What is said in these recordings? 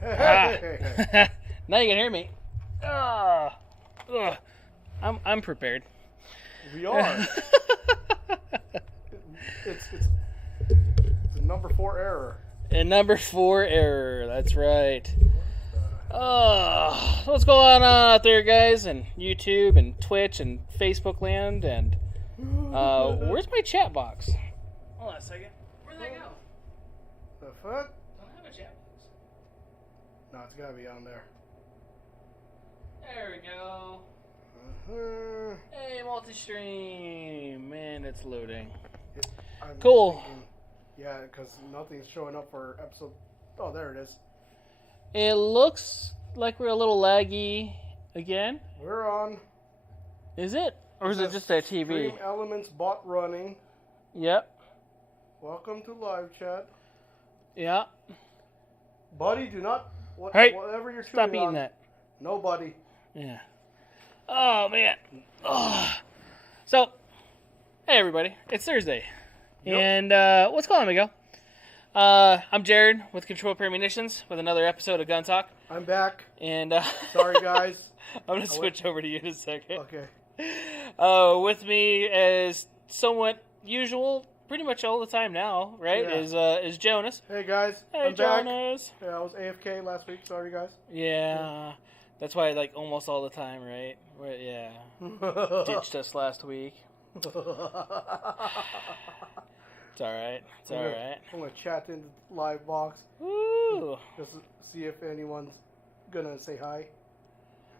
Hey. Now you can hear me. I'm prepared. We are. It's a number 4 error. And number 4 error. That's right. What's going on out there, guys? And YouTube and Twitch and Facebook land and where's my chat box? Hold on a second. Where'd that go? The fuck? I don't have a chat box. No, it's gotta be on there. There we go. Uh-huh. Hey, multi-stream. Man, it's loading. I'm Cool. thinking, yeah, because nothing's showing up for episode. Oh, there it is. It looks like we're a little laggy again. We're on. Is it? Or is it just that TV? Stream Elements bot running. Yep. Welcome to live chat. Yeah. Buddy, do not. Hey, whatever you're stop chewing eating on. that. No, buddy. Yeah. Oh, man. Oh. So, hey, everybody. It's Thursday. Yep. And what's going on, Miguel? I'm Jared with Control Pair Munitions with another episode of Gun Talk. I'm back. And Sorry, guys. I'm going to switch over to you in a second. Okay. With me, as somewhat usual, pretty much all the time now, right? Yeah. Is Jonas. Hey, guys. Hey, I'm back. Jonas. Yeah, I was AFK last week. Sorry, guys. Yeah. That's why, like, almost all the time, right? Yeah. Ditched us last week. It's alright. It's alright. I'm going to chat in the live box. Woo! Just to see if anyone's going to say hi.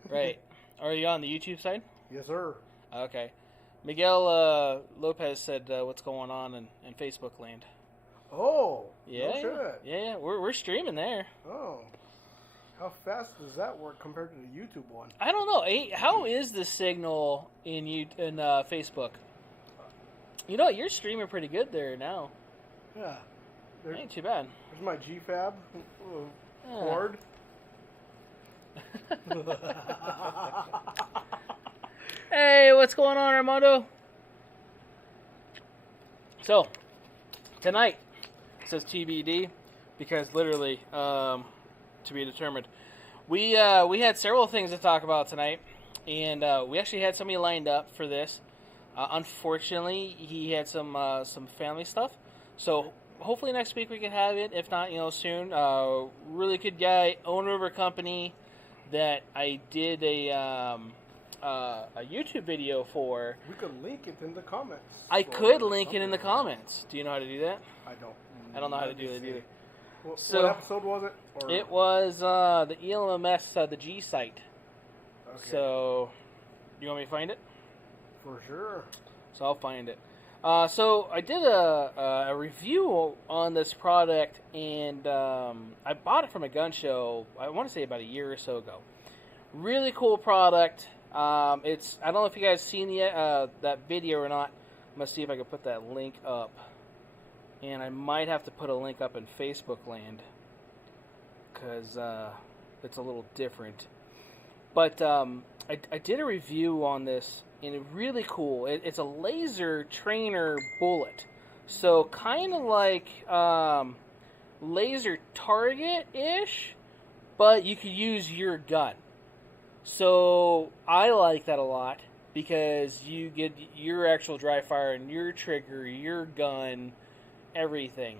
Right. Are you on the YouTube side? Yes, sir. Okay. Miguel Lopez said what's going on in Facebook land. Oh. Yeah. No shit. Yeah. We're streaming there. Oh. How fast does that work compared to the YouTube one? I don't know. How is the signal in Facebook? You know what? You're streaming pretty good there now. Yeah. Ain't too bad. There's my GFAB cord. Hey, what's going on, Armando? So, tonight, it says TBD, because literally, to be determined. We had several things to talk about tonight, and we actually had somebody lined up for this. Unfortunately, he had some family stuff, so hopefully next week we can have it. If not, soon. Really good guy, owner of a company that I did a YouTube video for. We could link it in the comments. I could link it in the comments. Do you know how to do that? I don't. I don't know how to do it either. What episode was it? Or? It was the ELMS, the G site. Okay. So, you want me to find it? For sure. So I'll find it. So I did a review on this product, and I bought it from a gun show, I want to say about a year or so ago. Really cool product. I don't know if you guys seen that video or not. I'm going to see if I can put that link up. And I might have to put a link up in Facebook land, because it's a little different. But I did a review on this, and it's really cool. It's a laser trainer bullet. So kind of like laser target-ish, but you could use your gun. So I like that a lot, because you get your actual dry fire and your trigger, your gun, everything.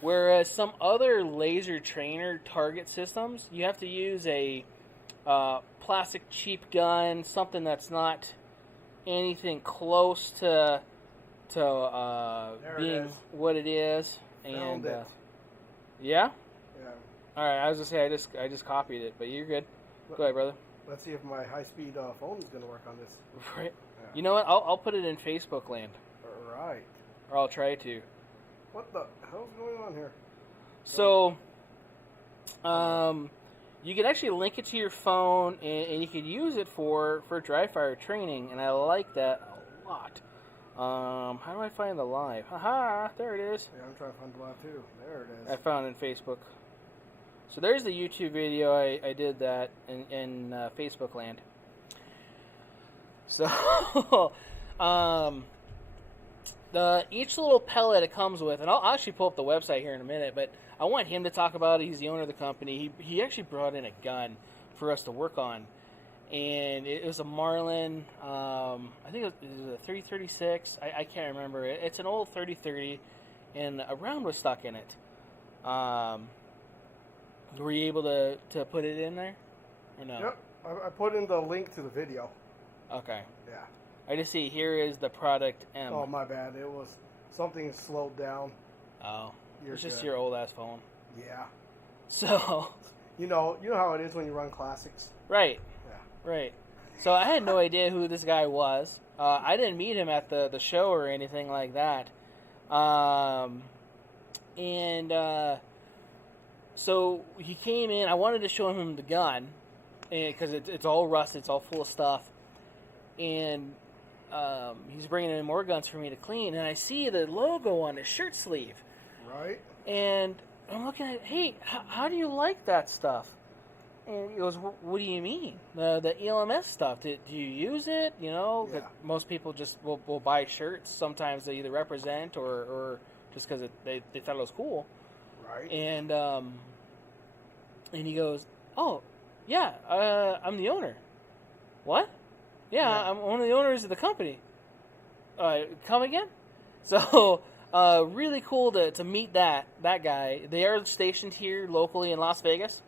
Whereas some other laser trainer target systems, you have to use a plastic cheap gun, something that's not anything close to being what it is. Found it. Yeah? Yeah. All right, I was gonna say I just copied it, but you're good. Go ahead, brother. Let's see if my high-speed phone is going to work on this. Right. Yeah. You know what? I'll put it in Facebook land. All right. Or I'll try to. What the hell's going on here? So, you could actually link it to your phone, and you could use it for dry fire training, and I like that a lot. How do I find the live? Haha, there it is. Yeah, I'm trying to find the live too. There it is. I found it in Facebook. So there's the YouTube video. I did that in Facebook land. So, Each little pellet it comes with, and I'll actually pull up the website here in a minute, but I want him to talk about it. He's the owner of the company. He actually brought in a gun for us to work on, and it was a Marlin. I think it was a 336. I can't remember. It's an old 30-30, and a round was stuck in it. Were you able to put it in there, or no? Yep, I put in the link to the video. Okay. Yeah. I just see here is the product M. Oh, my bad. It was something slowed down. Oh, You're it's just good. your old ass phone. Yeah. So. You know how it is when you run classics. Right. Yeah. Right. So I had no idea who this guy was. I didn't meet him at the show or anything like that. So he came in. I wanted to show him the gun because it's all rusted. It's all full of stuff. And he's bringing in more guns for me to clean. And I see the logo on his shirt sleeve. Right. And I'm looking at, hey, how do you like that stuff? And he goes, what do you mean? The ELMS stuff. Do you use it? You know, Yeah. most people just will buy shirts. Sometimes they either represent or just because they thought it was cool. Right. And he goes, oh, yeah, I'm the owner. What? Yeah, I'm one of the owners of the company. Come again? So, really cool to meet that guy. They are stationed here locally in Las Vegas.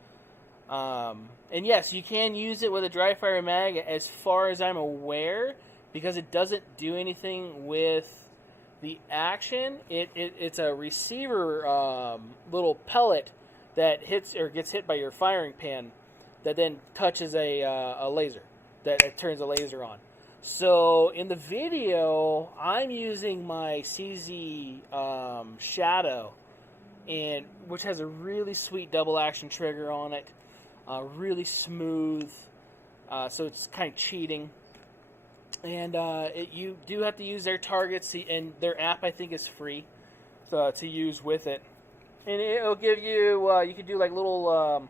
And yes, you can use it with a dry fire mag as far as I'm aware, because it doesn't do anything with the action. It's a receiver little pellet that hits or gets hit by your firing pin that then touches a laser. That turns a laser on. So in the video, I'm using my CZ Shadow, which has a really sweet double action trigger on it, really smooth. So it's kind of cheating, and you do have to use their targets, and their app I think is free, to use with it, and it'll give you you can do like little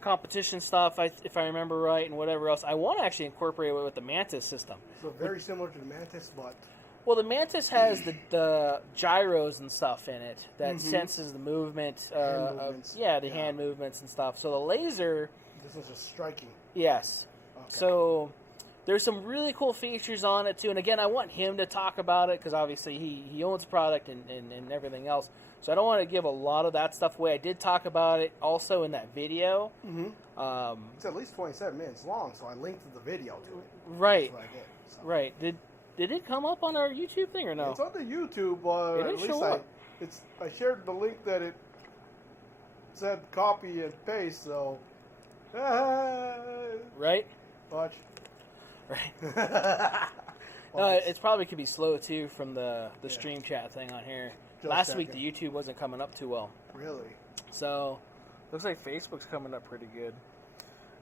competition stuff, if I remember right, and whatever else. I want to actually incorporate it with the Mantis system. So very similar to the Mantis, but... Well, the Mantis has the gyros and stuff in it that senses the movement. Hand movements. Hand movements and stuff. So the laser... This one's just striking. Yes. Okay. So there's some really cool features on it, too. And again, I want him to talk about it because obviously he owns the product and everything else. So I don't want to give a lot of that stuff away. I did talk about it also in that video. Mm-hmm. It's at least 27 minutes long, so I linked to the video to it. Right. That's what I did, so. Right. Did it come up on our YouTube thing or no? It's on the YouTube, but It at didn't show least up. I shared the link that it said copy and paste, so... Right? Watch. Right. It probably could be slow, too, from the stream chat thing on here. Just Last a week, the second. YouTube wasn't coming up too well. Really? So, looks like Facebook's coming up pretty good.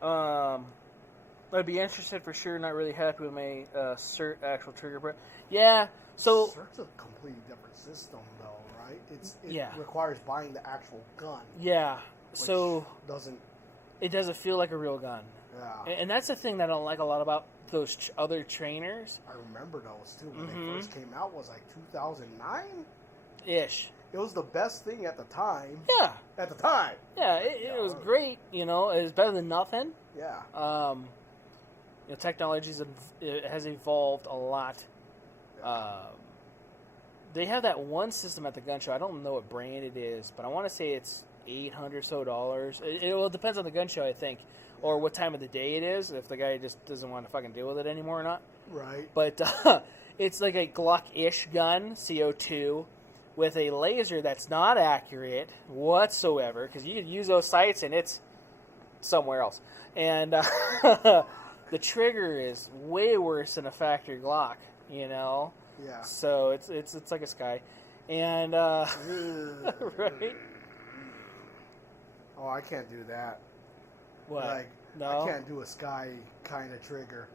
I'd be interested for sure. Not really happy with my CERT actual trigger press. Yeah, so... CERT's a completely different system, though, right? It Yeah. requires buying the actual gun. Yeah, which so... doesn't... It doesn't feel like a real gun. Yeah. And that's the thing that I don't like a lot about those other trainers. I remember those, too. When they first came out, was like 2009? Ish. It was the best thing at the time. Yeah. At the time. Yeah, it was great. You know, it was better than nothing. Yeah. Technology has evolved a lot. They have that one system at the gun show. I don't know what brand it is, but I want to say it's $800 so. It depends on the gun show, I think, or what time of the day it is. If the guy just doesn't want to fucking deal with it anymore or not. Right. But it's like a Glock-ish gun, CO2, with a laser that's not accurate whatsoever, because you could use those sights and it's somewhere else. And the trigger is way worse than a factory Glock, you know? Yeah. So it's like a Sky. And, right? Oh, I can't do that. What? Like, No? I can't do a Sky kind of trigger.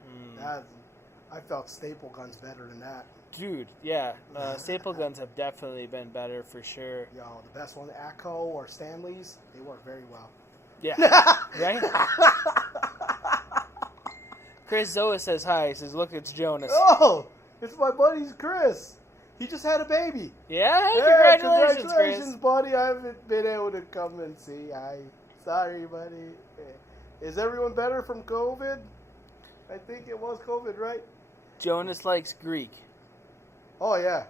I felt staple guns better than that. Dude, yeah. Staple guns have definitely been better for sure. Yo, the best one, ACO or Stanley's, they work very well. Yeah. Right? Chris Zoa says hi. He says, look, it's Jonas. Oh! It's my buddy's Chris. He just had a baby. Yeah? Hey, Congratulations, Chris. Buddy. I haven't been able to come and see. Sorry, buddy. Is everyone better from COVID? I think it was COVID, right? Jonas likes Greek. Oh, yeah.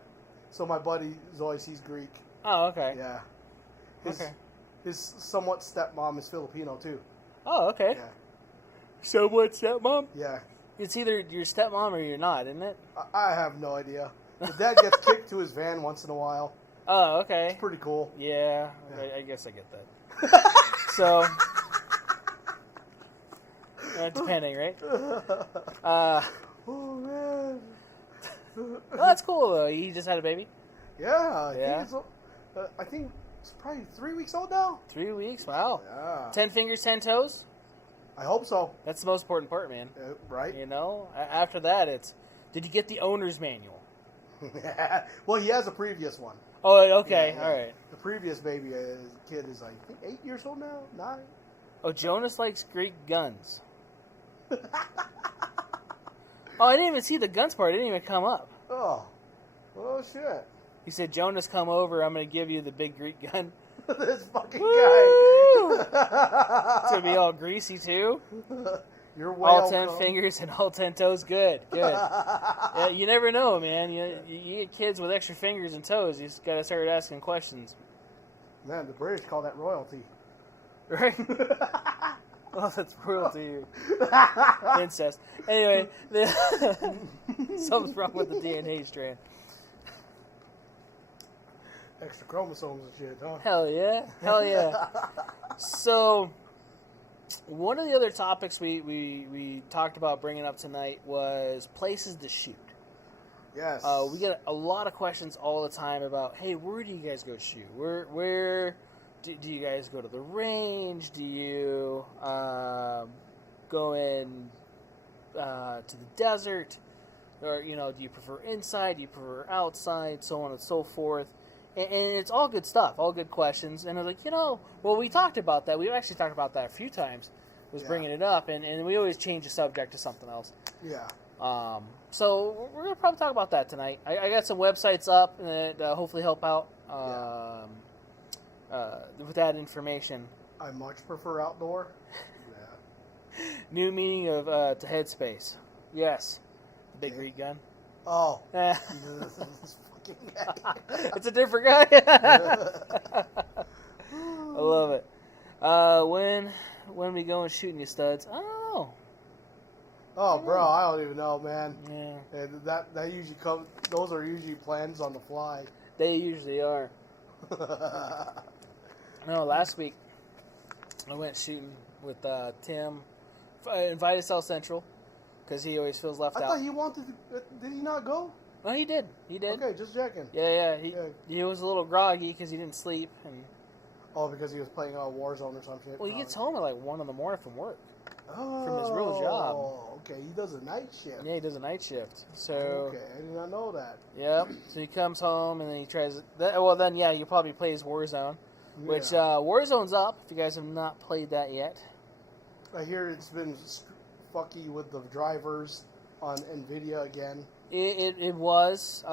So my buddy Zoyce, he's Greek. Oh, okay. Yeah. Okay. His somewhat stepmom is Filipino, too. Oh, okay. Yeah. Somewhat stepmom? Yeah. It's either your stepmom or you're not, isn't it? I have no idea. The dad gets kicked to his van once in a while. Oh, okay. It's pretty cool. Yeah. I guess I get that. So, depending, right? Oh, man. Oh, that's cool, though. He just had a baby? Yeah. I think it's probably 3 weeks old now. 3 weeks? Wow. Yeah. 10 fingers, 10 toes? I hope so. That's the most important part, man. Right? You know? After that, it's, did you get the owner's manual? Well, he has a previous one. Oh, okay. Yeah. All right. The previous baby, kid is like, I think 8 years old now? 9? Oh, Jonas likes Greek guns. Oh, I didn't even see the guns part. It didn't even come up. Oh shit. He said, Jonas, come over. I'm going to give you the big Greek gun. This fucking Woo! guy. It's going to be all greasy, too. You're welcome. All 10 fingers and all 10 toes. Good. Yeah, you never know, man. You get kids with extra fingers and toes. You just got to start asking questions. Man, the British call that royalty. Right? Oh, that's royalty. Incest. Anyway, something's wrong with the DNA strand. Extra chromosomes and shit, huh? Hell yeah. So, one of the other topics we talked about bringing up tonight was places to shoot. Yes. We get a lot of questions all the time about, hey, where do you guys go shoot? Where do you guys go to the range? Do you go in to the desert? Or, do you prefer inside? Do you prefer outside? So on and so forth. And it's all good stuff, all good questions. And I was like, well, we talked about that. We've actually talked about that a few times, bringing it up. And we always change the subject to something else. Yeah. So we're going to probably talk about that tonight. I got some websites up that hopefully help out with that information. I much prefer outdoor. Yeah. New meaning of to headspace. Yes. The big Greek gun. Oh. This fucking guy. It's a different guy. I love it. When we go and shooting you studs? I don't know. Oh, bro, I don't even know, man. Yeah. And that usually comes. Those are usually plans on the fly. They usually are. No, last week I went shooting with Tim. Invited South Central because he always feels left out. I thought he wanted to. Did he not go? Oh, he did. Okay, just checking. Yeah. He was a little groggy because he didn't sleep. Oh, because he was playing Warzone or some shit. Well, he gets home at like 1 in the morning from work. Oh. From his real job. Oh, okay. He does a night shift. Yeah, he does a night shift. So. Okay, I did not know that. Yep. So he comes home and then he tries. Well, then you probably plays Warzone, which Warzone's up. If you guys have not played that yet. I hear it's been fucky with the drivers on NVIDIA again. It was.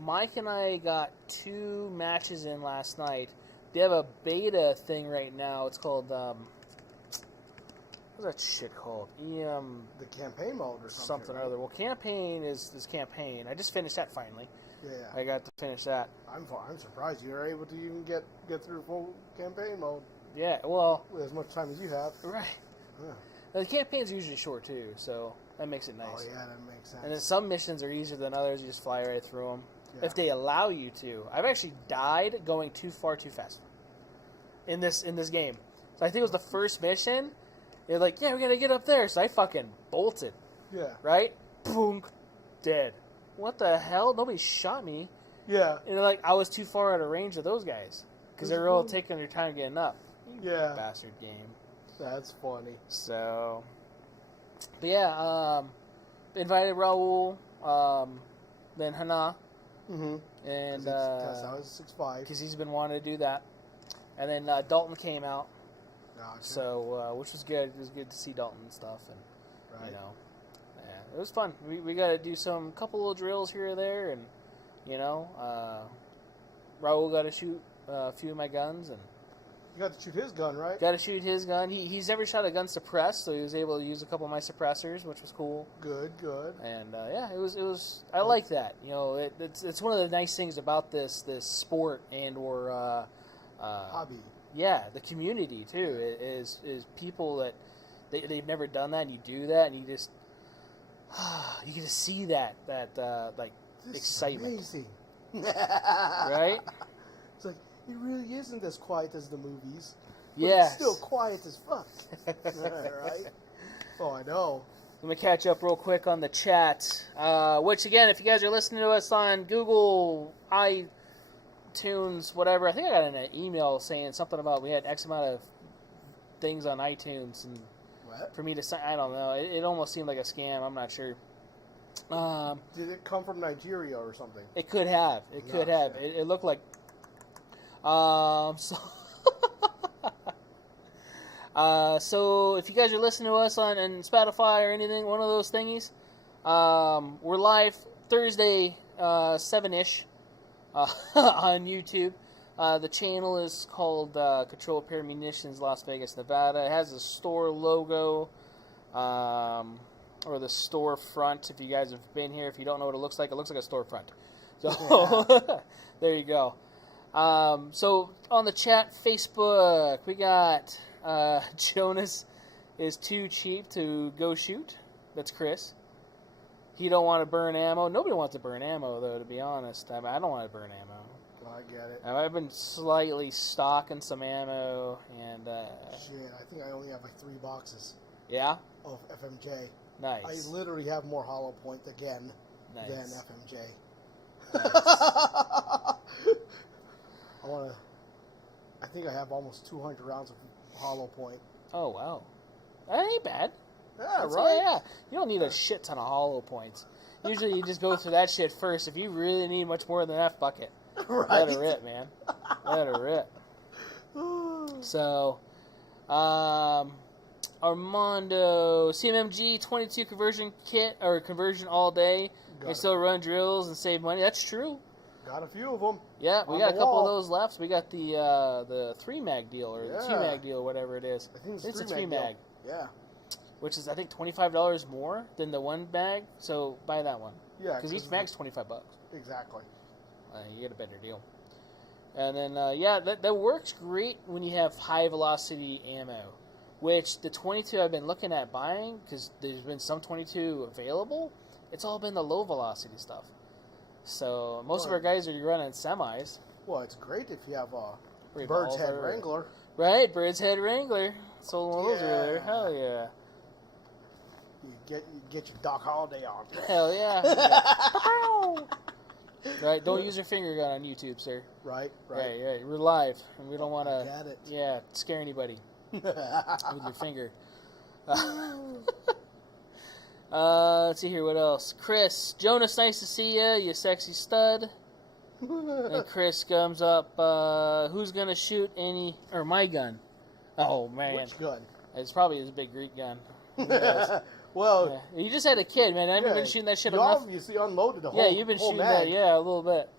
Mike and I got 2 matches in last night. They have a beta thing right now. It's called, what's that shit called? The campaign mode or something. Something or other. Well, campaign is campaign. I just finished that finally. Yeah. I got to finish that. I'm surprised you were able to even get through full campaign mode. Yeah, well. With as much time as you have. Right. Yeah. The campaign's usually short, too, so that makes it nice. Oh, yeah, that makes sense. And then some missions are easier than others. You just fly right through them. Yeah. If they allow you to. I've actually died going too far too fast in this game. So I think it was the first mission. They're like, yeah, we got to get up there. So I fucking bolted. Yeah. Right? Boom. Dead. What the hell? Nobody shot me. Yeah. And like, I was too far out of range of those guys. Because they were all taking their time getting up. Yeah. Bastard game. That's funny. So, but yeah, invited Raul, then Hana, Mm-hmm. and I was 6'5", because he's been wanting to do that, and then Dalton came out, Gotcha. so which was good. It was good to see Dalton and stuff, and right. it was fun. We got to do some couple little drills here or there, and Raul got to shoot a few of my guns, and you got to shoot his gun, right? got to shoot his gun. He's never shot a gun suppressed, so he was able to use a couple of my suppressors, which was cool. Good. And it was. I like that. It's one of the nice things about this sport or hobby. Yeah, the community too is people that they've never done that, and you do that, and you just you get to see that like this excitement. Is amazing. Right? It's like it really isn't as quiet as the movies. Yes. It's still quiet as fuck. Right? Oh, I know. Let me catch up real quick on the chat. Which again, if you guys are listening to us on Google, iTunes, whatever, I think I got an email saying something about we had X amount of things on iTunes, and What? for me to sign, I don't know. It almost seemed like a scam. I'm not sure. Did it come from Nigeria or something? It could have. It could have. It looked like. So if you guys are listening to us on Spotify or anything, one of those thingies, we're live Thursday 7-ish on YouTube. The channel is called Control Pair Munitions Las Vegas, Nevada. It has a store logo, or the storefront. If you guys have been here, if you don't know what it looks like a storefront. So there you go. So on the chat, Facebook, we got Jonas is too cheap to go shoot. That's Chris. He don't want to burn ammo. Nobody wants to burn ammo, though, to be honest. I don't want to burn ammo. I get it. I've been slightly stocking some ammo, and shit, I think I only have like 3 boxes. Yeah? Of FMJ. Nice. I literally have more hollow point again than FMJ. Nice. I think I have almost 200 rounds of hollow point. Oh, wow. That ain't bad. Yeah, That's right? Yeah. You don't need a shit ton of hollow points. Usually you just go through that shit first. If you really need much more than that, fuck it. Right. Let her rip, man. Let her rip. So, Armando, CMMG 22 conversion kit, or conversion all day. They still run drills and save money. That's true. Got a few of them. Yeah, we got a couple of those left. We got the 3-mag deal, or the 2-mag deal, whatever it is. I think it's a 3-mag. Yeah. Which is, I think, $25 more than the 1-mag. So buy that one. Yeah. Because each mag's $25. Exactly. You get a better deal. And then, that works great when you have high velocity ammo. Which the 22 I've been looking at buying, because there's been some 22 available, it's all been the low velocity stuff. So most of our guys are running semis. Well, it's great if you have a Bird's Head Wrangler. Right, Bird's Head Wrangler. Sold one of those earlier. Hell yeah. You get your Doc Holliday on. Hell yeah. Right, don't use your finger gun on YouTube, sir. Right. We're live, and we don't want to scare anybody with your finger. Let's see here, what else? Chris, Jonas, nice to see you, you sexy stud. And Chris comes up, who's going to shoot my gun? Oh, man. Which gun? It's probably his big Greek gun. Well, yeah. You just had a kid, man. I haven't been shooting that shit enough. You obviously unloaded the whole Yeah, you've been shooting mag. that, a little bit.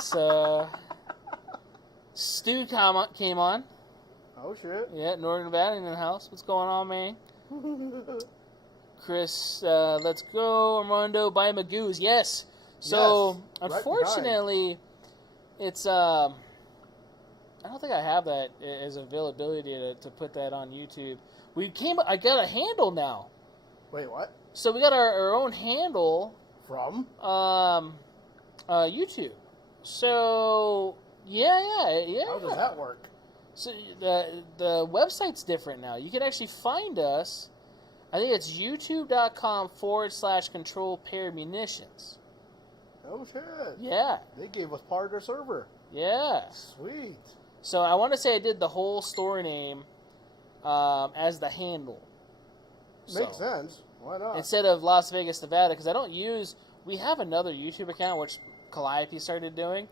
So, Stu came on. Oh, shit. Yeah, Northern Nevada in the house. What's going on, man? Chris, let's go. Armando, buy Magoo's. Yes. So, unfortunately, it's, I don't think I have that as availability to put that on YouTube. I got a handle now. Wait, what? So we got our own handle from YouTube. So yeah. How does that work? So the website's different now. You can actually find us. I think it's youtube.com/Control Pair Munitions. Oh shit. Yeah. They gave us part of their server. Yeah. Sweet. So I want to say I did the whole store name as the handle. Makes sense. Why not? Instead of Las Vegas, Nevada, because we have another YouTube account, which Calliope started doing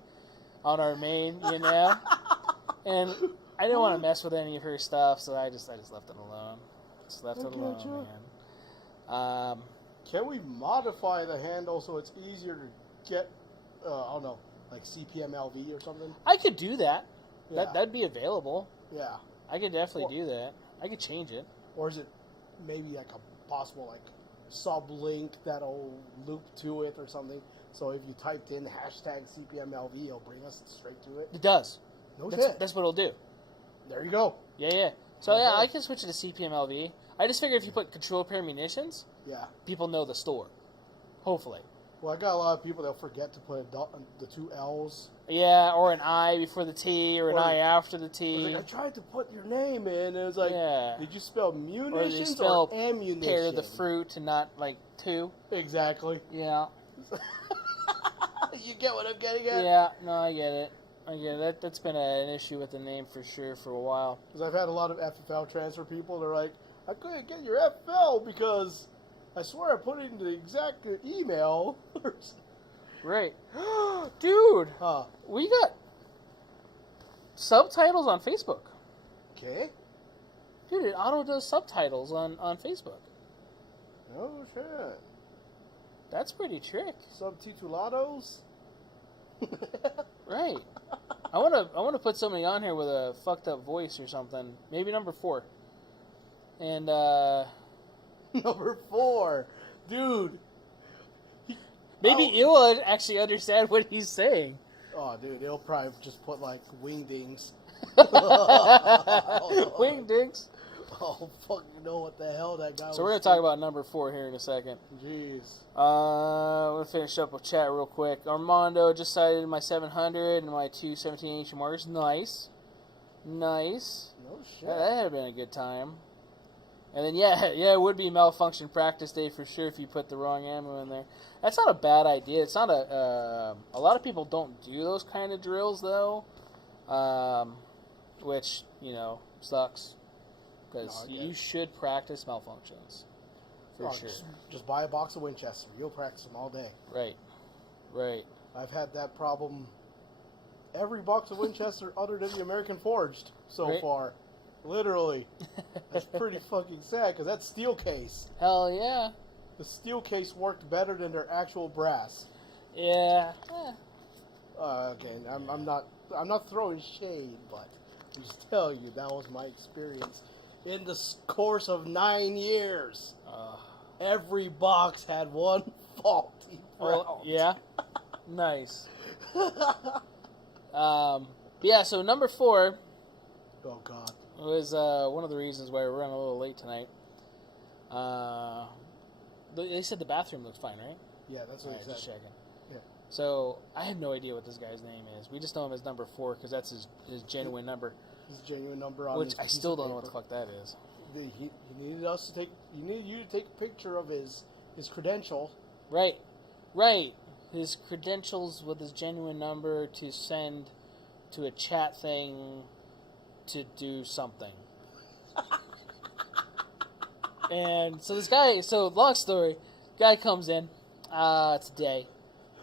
on our main, and I didn't want to mess with any of her stuff, so I just left it alone. Man. Can we modify the handle so it's easier to get, I don't know, like CPM LV or something? I could do that. Yeah. That'd be available. Yeah. I could definitely do that. I could change it. Or is it maybe like a possible like sublink that'll loop to it or something? So if you typed in hashtag CPMLV, it'll bring us straight to it. It does. No shit. That's what it'll do. There you go. Yeah. So Okay. yeah, I can switch it to CPMLV. I just figured if you put control pair munitions, Yeah. people know the store. Hopefully. Well, I got a lot of people that'll forget to put the two L's. Yeah, or an I before the T, or an I after the T. Like, I tried to put your name in, and it's like, did you spell munitions or ammunition? Pair the fruit and not like two. Exactly. Yeah. You get what I'm getting at? Yeah, no, I get it. That's been an issue with the name for sure for a while. Because I've had a lot of FFL transfer people. They're like, I couldn't get your FFL because I swear I put it in the exact email. Right. Dude, Huh. we got subtitles on Facebook. Okay. Dude, it auto does subtitles on Facebook. Oh, shit. That's pretty trick. Subtitulados? Right. I wanna put somebody on here with a fucked up voice or something. Maybe number 4. And Number 4. Dude. maybe you'll actually understand what he's saying. Oh, dude, they'll probably just put, like, wingdings. Wingdings. Oh, fucking know what the hell that guy was. So we're going to talk about number 4 here in a second. Jeez. I'm going to finish up with chat real quick. Armando just cited my 700 and my 2 17-inch marks. Nice. Nice. No shit. That had been a good time. And then, yeah, it would be malfunction practice day for sure if you put the wrong ammo in there. That's not a bad idea. It's not a lot of people don't do those kind of drills, though, which, sucks. Because you should practice malfunctions, for sure. Just buy a box of Winchester. You'll practice them all day. Right. I've had that problem every box of Winchester other than the American Forged so far. Literally. That's pretty fucking sad because that steel case. Hell yeah. The steel case worked better than their actual brass. Yeah. Okay, I'm not throwing shade, but I'm just telling you that was my experience. In the course of 9 years, every box had one faulty round. Yeah. Nice. Yeah, so number 4 Oh, God. was one of the reasons why we're running a little late tonight. They said the bathroom looks fine, right? Yeah, that's what he said. Just checking. Yeah. So, I have no idea what this guy's name is. We just know him as number 4 because that's his genuine number. His genuine number on Which his I piece still of don't know what paper. the fuck that is. He needed us to take. He needed you to take a picture of his credential. Right. His credentials with his genuine number to send to a chat thing to do something. And so this guy, long story, guy comes in today,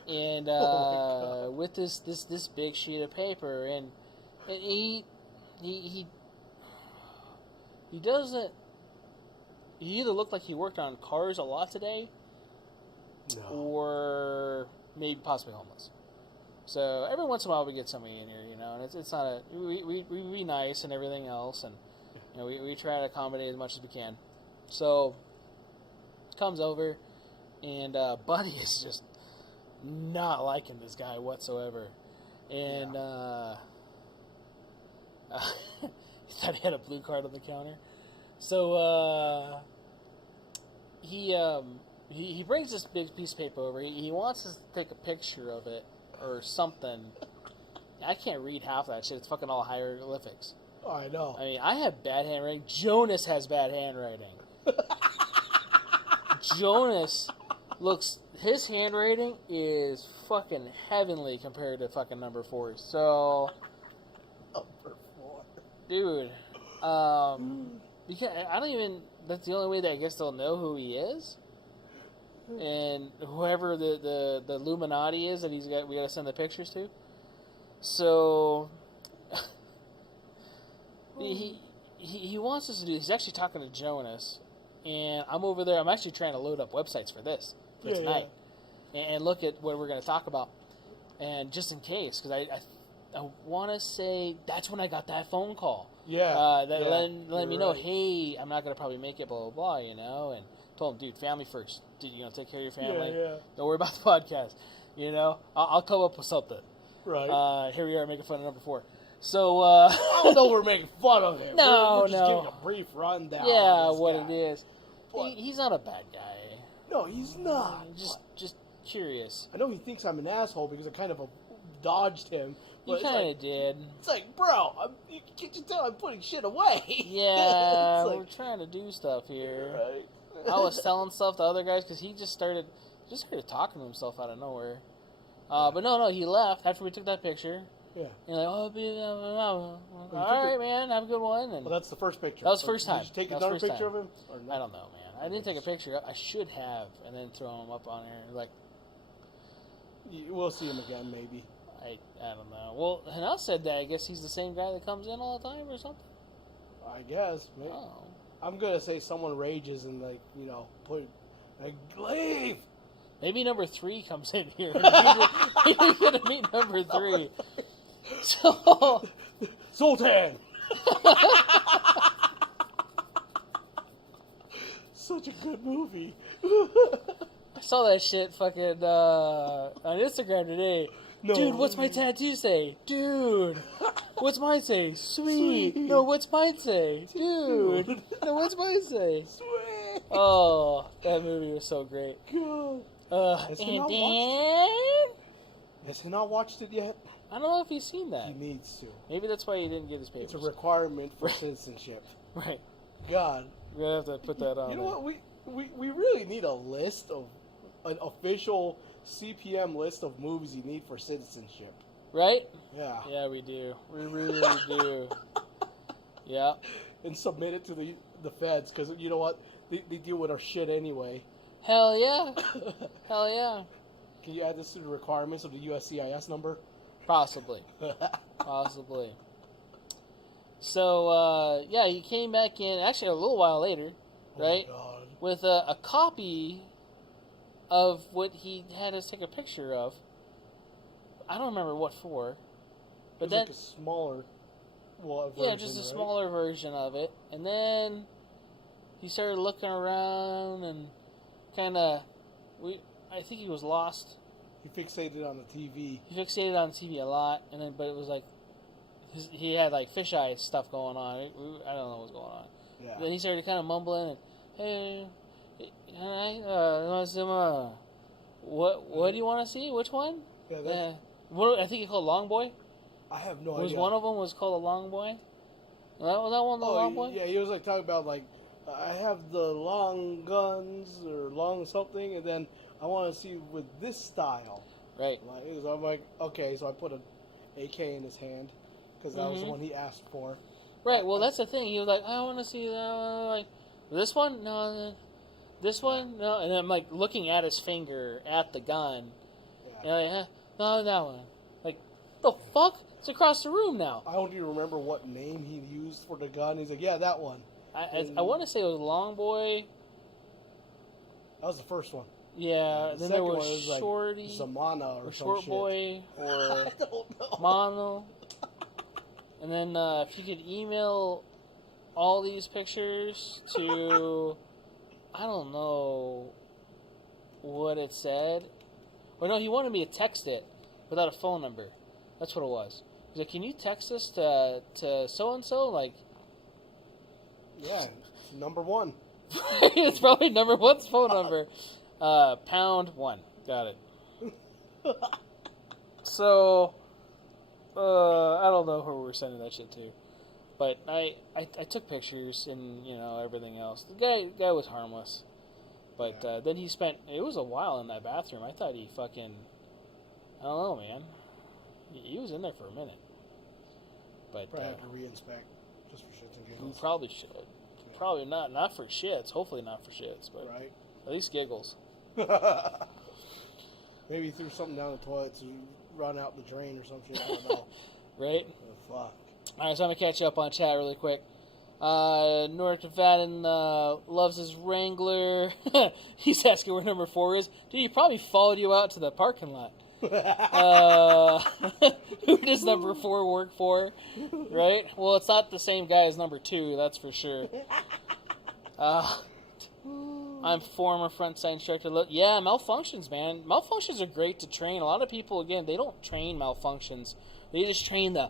and with this big sheet of paper, and he doesn't. He either looked like he worked on cars a lot today, or maybe possibly homeless. So every once in a while we get somebody in here, and it's not a we be nice and everything else, and we try to accommodate as much as we can. So comes over, and Buddy is just not liking this guy whatsoever, and he thought he had a blue card on the counter. So he brings this big piece of paper over. He wants us to take a picture of it or something. I can't read half that shit. It's fucking all hieroglyphics. Oh, I know. I mean, I have bad handwriting. Jonas has bad handwriting. Jonas his handwriting is fucking heavenly compared to fucking number 4. So, Number 4. dude, that's the only way that I guess they'll know who he is. And whoever the Illuminati is that we gotta send the pictures to. So he wants us to do. He's actually talking to Jonas, and I'm over there. I'm actually trying to load up websites for this for tonight, and look at what we're going to talk about, and just in case, because I want to say that's when I got that phone call. Letting me know, hey, I'm not going to probably make it, blah, blah, blah, you know, and told him, dude, family first. Dude, you know, take care of your family. Don't worry about the podcast. You know, I'll come up with something. Right. Here we are making fun of number 4. So, I don't know we're making fun of him. We're just giving a brief rundown. Yeah, what guy. it is. He's not a bad guy. No, he's not. Just curious. I know he thinks I'm an asshole because I kind of dodged him. You kind of did. It's like, bro, can't you tell I'm putting shit away? Yeah, we're trying to do stuff here. Right. I was telling stuff to other guys because he just started talking to himself out of nowhere. But no, he left after we took that picture. Yeah. And like, all right, man, have a good one. And well, that's the first picture. That was the first time. Did you take another picture of him? Or no? I don't know, man. I didn't take a picture. I should have, and then throw him up on there. Like, we'll see him again, maybe. I don't know. Well, Hanel said that. I guess he's the same guy that comes in all the time or something. I guess. Maybe. Oh. I'm gonna say someone rages and put leave. Maybe number 3 comes in here. You're gonna meet number 3. So, Sultan. Such a good movie. I saw that shit fucking on Instagram today. No. Dude, what's my tattoo say? Dude, what's mine say? Sweet. No, what's mine say? Dude. No, what's mine say? Sweet. Oh, that movie was so great. God. Has he not watched it yet? I don't know if he's seen that. He needs to. Maybe that's why he didn't get his papers. It's a requirement for citizenship. Right. God. We're going to have to put that on. You know what? We really need a list of an official CPM list of movies you need for citizenship. Right? Yeah. Yeah, we do. We really do. Yeah. And submit it to the feds, because you know what? They deal with our shit anyway. Hell yeah. Hell yeah. Can you add this to the requirements of the USCIS number? Possibly. Possibly. So, he came back in, actually a little while later, right? Oh, God. With a copy of what he had us take a picture of. I don't remember what for. But then, like a smaller version, yeah, just a smaller version of it. And then he started looking around and kind of, I think he was lost. He fixated on the TV. He fixated on TV a lot, but it was like, he had like fisheye stuff going on. I don't know what was going on. Yeah. Then he started kind of mumbling and, hey, what do you want to see? Which one? Yeah, what I think he called Long Boy. I have no idea. Was one of them called a Long Boy? Was that one the Long Boy? Yeah, he was like talking about like, I have the long guns or long something, and then I want to see with this style. Right. So I'm like, okay, so I put an AK in his hand because that was the one he asked for. Right. Well, that's the thing. He was like, I want to see that one. Like, this one? No. This one? No. And I'm like looking at his finger at the gun. Yeah. And I'm like, no, that one. Like, the fuck? It's across the room now. I don't even remember what name he used for the gun. He's like, yeah, that one. I want to say it was Long Boy. That was the first one. Yeah, The then there second was one was like Shorty, Zamana or Short some Boy, shit. or I don't know. Mono. And then if you could email all these pictures to, I don't know what it said. Or no, he wanted me to text it without a phone number. That's what it was. He's like, can you text this to so-and-so? Like, yeah, it's number 1. it's probably number 1's phone number. #1. Got it. So, I don't know who we're sending that shit to. But I took pictures and, everything else. The guy was harmless. But then he spent, it was a while in that bathroom. I thought he fucking, I don't know, man. He was in there for a minute. But Probably have to re-inspect just for shits and giggles. We probably should. Yeah. Probably not for shits. Hopefully not for shits, but right. At least giggles. Maybe he threw something down the toilet to run out the drain or some shit. I don't know. Right? Oh, fuck. All right, so I'm going to catch you up on chat really quick. North Nevadan loves his Wrangler. He's asking where number 4 is. Dude, he probably followed you out to the parking lot. Who does number 4 work for? Right? Well, it's not the same guy as number 2, that's for sure. I'm former front side instructor. Yeah, malfunctions, man. Malfunctions are great to train. A lot of people, again, they don't train malfunctions. They just train the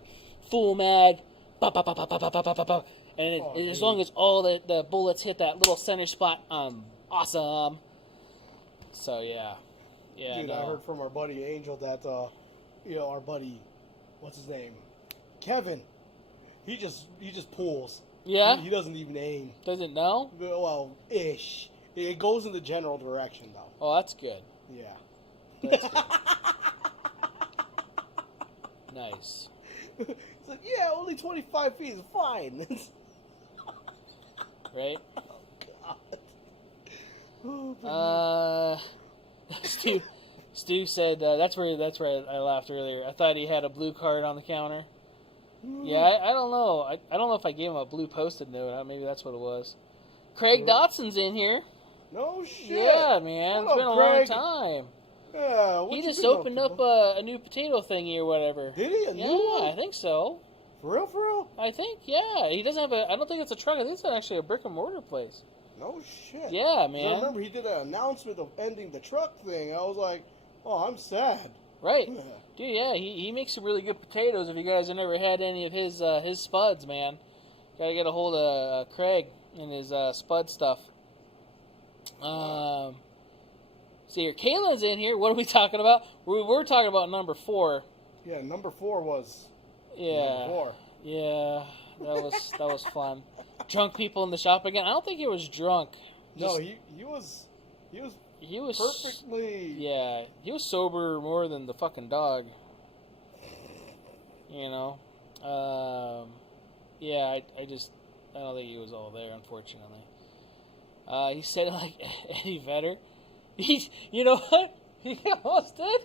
full mag, and as long as all the bullets hit that little center spot, awesome. So yeah. Dude, I heard from our buddy Angel that our buddy, what's his name, Kevin, he just pulls. Yeah. He doesn't even aim. Doesn't know? Well, ish. It goes in the general direction though. Oh, that's good. Yeah. That's good. Nice. It's like, yeah, only 25 feet is fine. Right? Oh, God. Stu said that's where I laughed earlier. I thought he had a blue card on the counter. Yeah, I don't know. I don't know if I gave him a blue Post-it note. Maybe that's what it was. Craig Dotson's in here. No shit. Yeah, man. It's been a long time. Yeah, he just opened up a new potato thingy or whatever. Did he? A new one? I think so. For real? I think, yeah. He doesn't have I don't think it's a truck. I think it's actually a brick and mortar place. No shit. Yeah, man. I remember he did an announcement of ending the truck thing. I was like, oh, I'm sad. Right. Yeah. Dude, yeah, he makes some really good potatoes. If you guys have never had any of his spuds, man, gotta get a hold of Craig and his spud stuff. See here, Kayla's in here. What are we talking about? We're talking about number 4. Yeah, number 4 was. Yeah. Number 4. Yeah, that was fun. Drunk people in the shop again. I don't think he was drunk. No, he was perfectly. Yeah, he was sober more than the fucking dog. You know. Yeah, I don't think he was all there, unfortunately. He said it like Eddie Vedder. You know what? He almost did.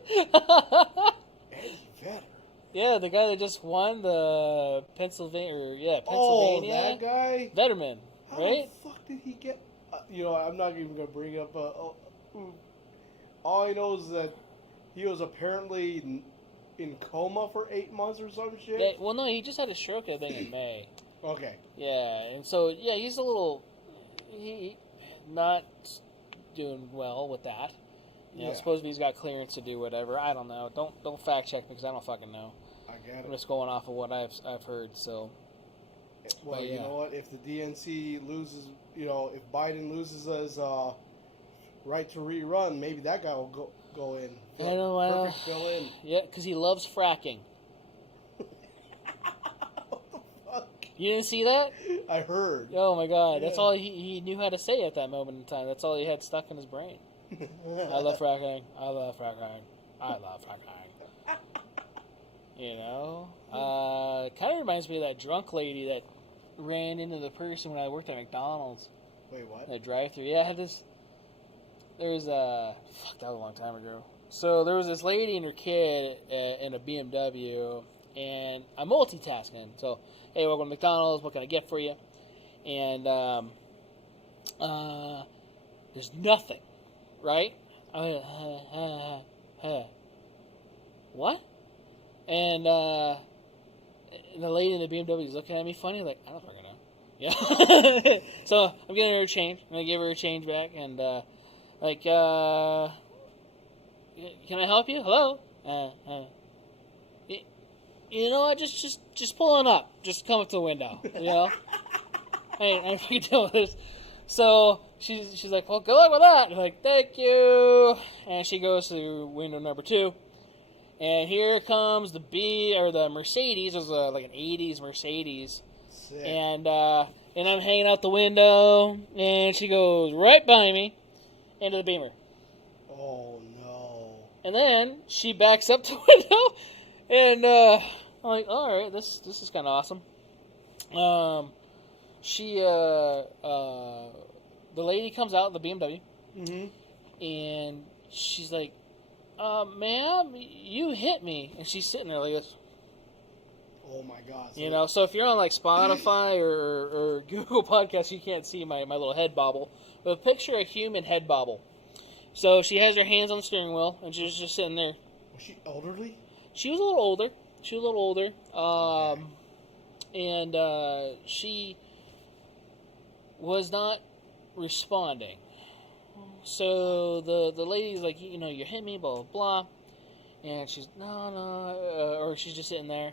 Eddie Vedder. Yeah, the guy that just won the Pennsylvania. Oh, that guy? Vetterman, How right? the fuck did he get... I'm not even going to bring up... all I know is that he was apparently in coma for 8 months or some shit. Yeah, well, no, he just had a stroke, I think, in May. Okay. Yeah, and so, yeah, he's a little... He not doing well with that. You know, supposedly he's got clearance to do whatever. I don't know. Don't fact check me because I don't fucking know. I get it. I'm just going off of what I've heard. So, well, you know what? If the DNC loses, if Biden loses his right to rerun, maybe that guy will go in. I know. Perfect fill in. Yeah, because he loves fracking. What the fuck? You didn't see that? I heard. Oh my god, that's all he knew how to say at that moment in time. That's all he had stuck in his brain. I love fracking. I love fracking. I love fracking. Kind of reminds me of that drunk lady that ran into the person when I worked at McDonald's. Wait, what? That drive-thru. Yeah, there was a... Fuck, that was a long time ago. So there was this lady and her kid in a BMW, and I'm multitasking. So, hey, welcome to McDonald's. What can I get for you? And there's nothing. Right? What? And the lady in the BMW is looking at me funny, like, I don't fucking know. Yeah. So I'm getting her a change. I'm gonna give her a change back, and can I help you? Hello. You know what? Just pulling up. Just come up to the window. You know. I fucking deal with this. So she's like, well, good luck with that. I'm like, thank you. And she goes to window number 2. And here comes the Mercedes. It was like an 80s Mercedes. Sick. And I'm hanging out the window. And she goes right by me into the Beamer. Oh, no. And then she backs up the window. And I'm like, all right, this is kind of awesome. The lady comes out in the BMW, and she's like, ma'am, you hit me. And she's sitting there like this. Oh my God. You know, so if you're on like Spotify or Google Podcasts, you can't see my little head bobble. But picture a human head bobble. So she has her hands on the steering wheel, and she's just sitting there. Was she elderly? She was a little older. And she was not responding. So the lady's like, you know, you hit me, blah, blah, blah. And she's, no, or she's just sitting there.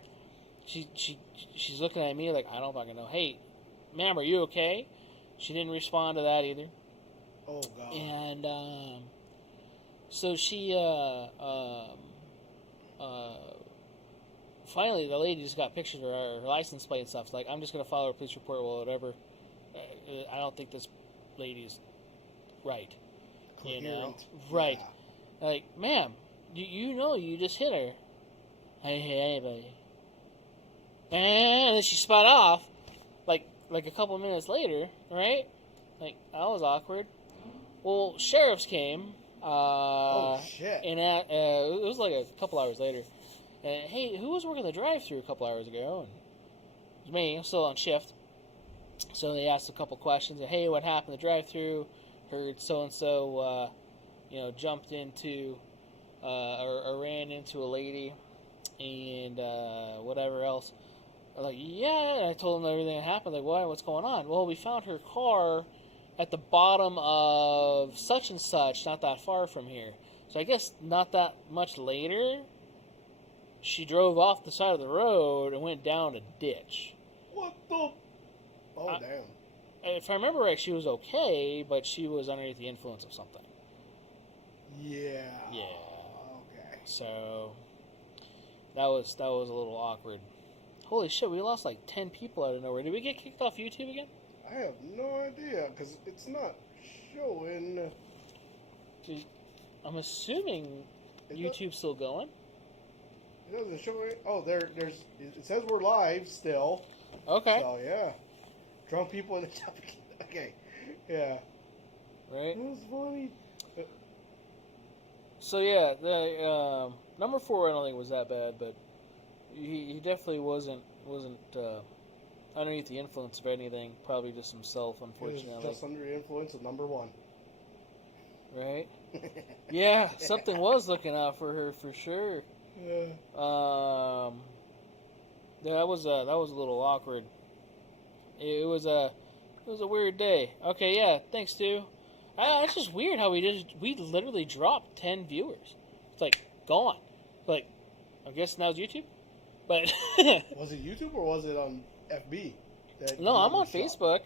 She's looking at me like, I don't fucking know. Hey, ma'am, are you okay? She didn't respond to that either. Oh, God. And so she, finally, the lady just got pictures of her license plate and stuff. It's like, I'm just going to file her police report, well, whatever. I don't think this lady's right. Coherent. You know? Right. Yeah. Like, ma'am, you know you just hit her. Hey, buddy. And then she spun off, like a couple minutes later, right? Like, that was awkward. Well, sheriffs came. Oh, shit. And it was like a couple hours later. And, hey, who was working the drive-thru a couple hours ago? And it was me. I'm still on shift. So they asked a couple questions. Hey, what happened at the drive-thru? Heard so-and-so, jumped into, or ran into a lady and whatever else. I'm like, yeah, and I told them everything that happened. Like, what's going on? Well, we found her car at the bottom of such and such, not that far from here. So I guess not that much later, she drove off the side of the road and went down a ditch. What the? Oh, damn. If I remember right, she was okay, but she was underneath the influence of something. Yeah. Yeah. Okay. So that was a little awkward. Holy shit, we lost like 10 people out of nowhere. Did we get kicked off YouTube again? I have no idea, because it's not showing. I'm assuming YouTube's still going. It doesn't show it. Oh, there's. It says we're live still. Okay. So, yeah. Drunk people in the chat. Okay. Yeah. Right. It was funny. So, yeah, the number 4 I don't think was that bad, but he definitely wasn't underneath the influence of anything. Probably just himself, unfortunately. He was just under the influence of number 1. Right? Yeah, something was looking out for her for sure. Yeah. Yeah, that was a little awkward. It was a weird day. Okay, yeah, thanks, Stu. It's just weird how we literally dropped 10 viewers. It's like gone. Like, I guess now it's YouTube. But was it YouTube or was it on FB? No, I'm on Facebook,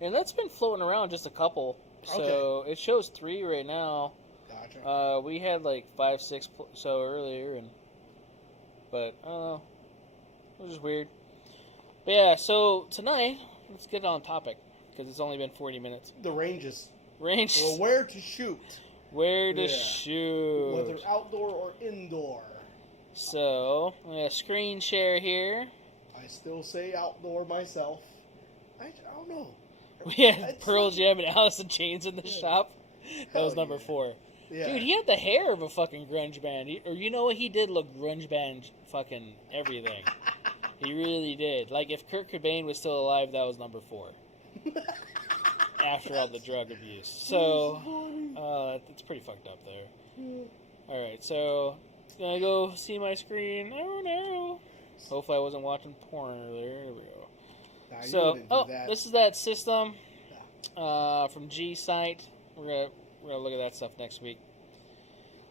and that's been floating around just a couple. So Okay. It shows 3 right now. Gotcha. We had like 5, 6 so earlier, but I don't know. It was just weird. But yeah, so tonight, let's get on topic, because it's only been 40 minutes. The ranges. Range. Well, where to shoot. Where to shoot. Whether outdoor or indoor. So, I'm going to screen share here. I still say outdoor myself. I don't know. We had Pearl Jam and Alice in Chains in the shop. That was number 4. Yeah. Dude, he had the hair of a fucking grunge band. Or you know what? He did look grunge band fucking everything. He really did. Like, if Kurt Cobain was still alive, that was number 4. After all the drug abuse. So, it's pretty fucked up there. Alright, so, gonna go see my screen. Oh no. Hopefully I wasn't watching porn earlier. Here we go. Nah, So, this is that system from G Site. We're gonna look at that stuff next week.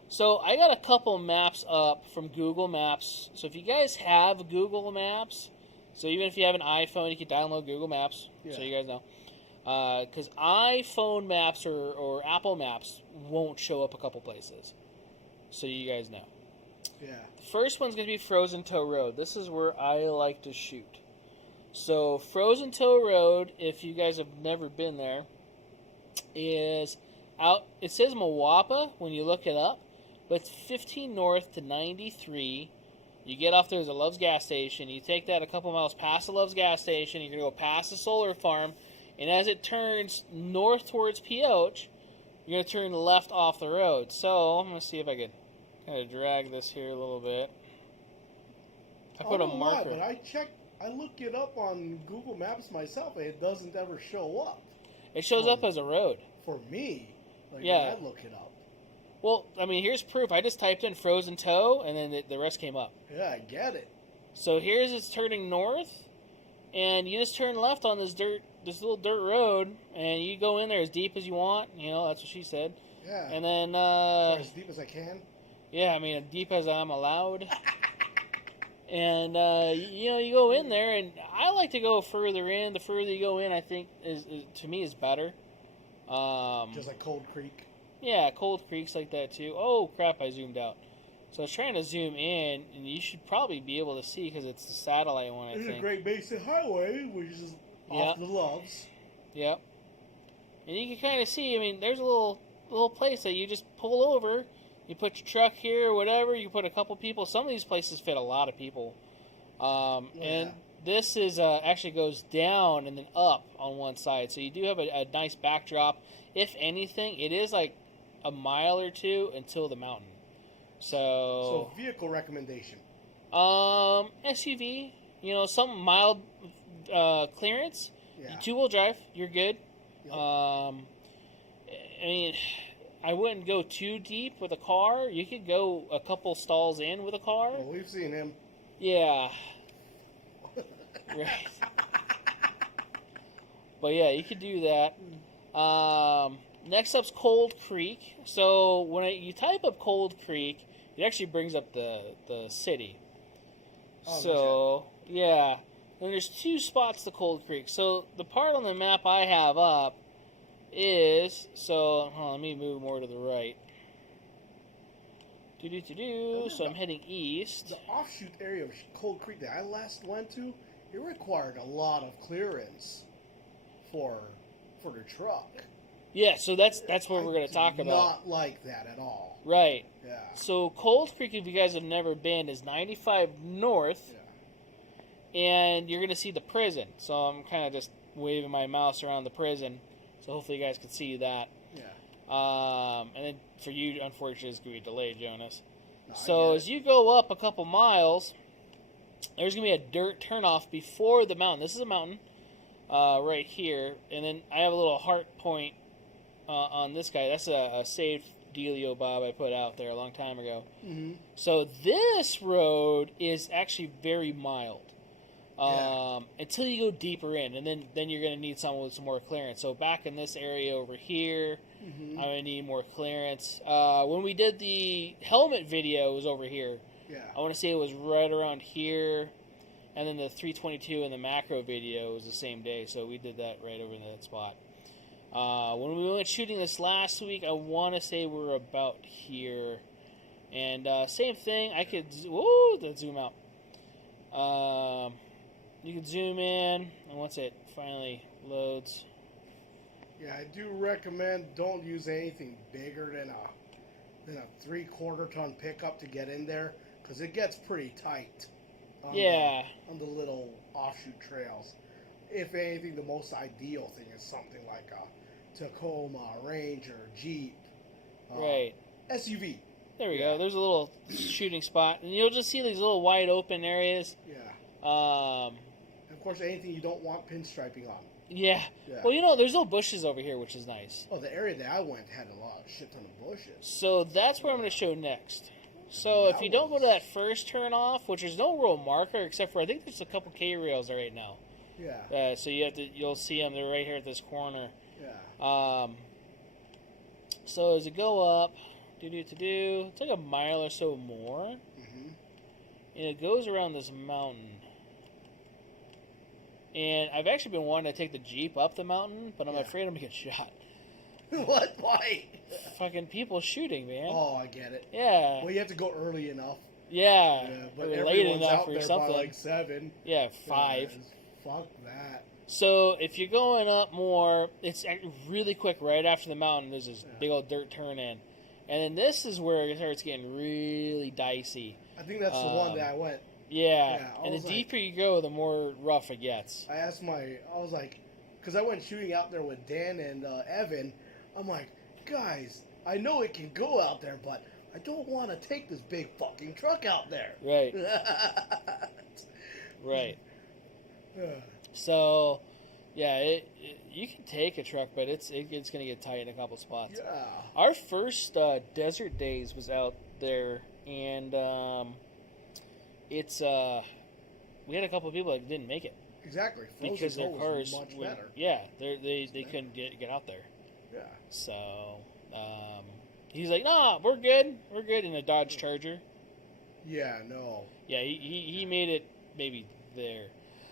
So I got a couple maps up from Google Maps. So if you guys have Google Maps, so even if you have an iPhone, you can download Google Maps. Yeah. So you guys know, because iPhone Maps or Apple Maps won't show up a couple places. So you guys know. Yeah. The first one's gonna be Frozen Toe Road. This is where I like to shoot. So Frozen Toe Road, if you guys have never been there, is out. It says Mawapa when you look it up, but it's 15 north to 93. You get off there's a Love's gas station. You take that a couple miles past the Love's gas station. You're gonna go past the solar farm, and as it turns north towards Pioche, you're gonna turn left off the road. So I'm gonna see if I can kind of drag this here a little bit. I put a marker. But I checked I look it up on Google Maps myself, and it doesn't ever show up. It shows up as a road. For me, like Yeah. when I look it up. Well, I mean, here's proof. I just typed in frozen toe, and then the rest came up. Yeah, I get it. So here's it's turning north, and you just turn left on this little dirt road, and you go in there as deep as you want. You know, that's what she said. Yeah. And then as deep as I can. Yeah, I mean, as deep as I'm allowed. And you know, you go in there, and I like to go further in. The further you go in, I think is to me is better. Just like Cold Creek. Yeah, Cold Creek's like that too. Oh crap! I zoomed out. So I was trying to zoom in, and you should probably be able to see because it's the satellite one. I think. There's a Great Basin Highway, which is off the Loves. Yep. And you can kind of see. I mean, there's a little place that you just pull over. You put your truck here or whatever. You put a couple people. Some of these places fit a lot of people. And this is actually goes down and then up on one side. So you do have a nice backdrop. If anything, it is like a mile or two until the mountain. So vehicle recommendation. SUV. You know, some mild clearance. Yeah. 2-wheel drive. You're good. Yep. I mean, I wouldn't go too deep with a car. You could go a couple stalls in with a car. Well, we've seen him. Yeah. Right. But yeah, you could do that. Next up's Cold Creek. So when you type up Cold Creek, it actually brings up the city. Oh, So yeah, and there's 2 spots to Cold Creek. So the part on the map I have up is let me move more to the right. So I'm heading east. The offshoot area of Cold Creek that I last went to, it required a lot of clearance for the truck. Yeah, so that's what we're going to talk about. Not like that at all. Right. Yeah. So Cold Creek, if you guys have never been, is 95 north, and you're going to see the prison. So I'm kind of just waving my mouse around the prison, so hopefully you guys can see that. Yeah. And then for you, unfortunately, it's going to be delayed, Jonas. No, So as you go up a couple miles, there's going to be a dirt turnoff before the mountain. This is a mountain right here. And then I have a little heart point on this guy. That's a saved dealio bob I put out there a long time ago. Mm-hmm. So this road is actually very mild. Until you go deeper in, and then you're going to need someone with some more clearance. So back in this area over here, I'm going to need more clearance. When we did the helmet video, it was over here. Yeah. I want to say it was right around here, and then the 322 and the macro video was the same day, so we did that right over in that spot. When we went shooting this last week, I want to say we were about here. And same thing, I could... Whoa, let's zoom out. You can zoom in, and once it finally loads... Yeah, I do recommend don't use anything bigger than a 3/4 ton pickup to get in there, because it gets pretty tight. On the little offshoot trails. If anything, the most ideal thing is something like a Tacoma, Ranger, Jeep, right, SUV. There we go. There's a little shooting spot, and you'll just see these little wide open areas. Yeah. And of course, anything you don't want pinstriping on. Yeah. Well, you know, there's little bushes over here, which is nice. Oh, the area that I went had a lot, shit ton of bushes. So that's where I'm going to show next. So if you don't go to that first turn off, which there's no real marker except for I think there's a couple K rails there right now. Yeah. So you'll see them. They're right here at this corner. Yeah. So as you go up, it's like a mile or so more, and it goes around this mountain. And I've actually been wanting to take the Jeep up the mountain, but I'm afraid I'm going to get shot. What? Why? Fucking people shooting, man. Oh, I get it. Yeah. Well, you have to go early enough. Yeah. But or late everyone's enough out or there something. by like 7. Yeah, 5. Fuck that. So if you're going up more, it's really quick right after the mountain. There's this big old dirt turn in. And then this is where it starts getting really dicey. I think that's the one that I went. Yeah, and the deeper you go, the more rough it gets. I was like, because I went shooting out there with Dan and Evan, I'm like, guys, I know it can go out there, but I don't want to take this big fucking truck out there. Right. Right. Yeah. So, yeah, you can take a truck, but it's going to get tight in a couple spots. Yeah. Our first desert days was out there, and we had a couple of people that didn't make it. Exactly. Because their cars much better. Yeah, they couldn't get out there. Yeah. So, he's like, "No, we're good in a Dodge Charger." Yeah, no. Yeah, he made it maybe there.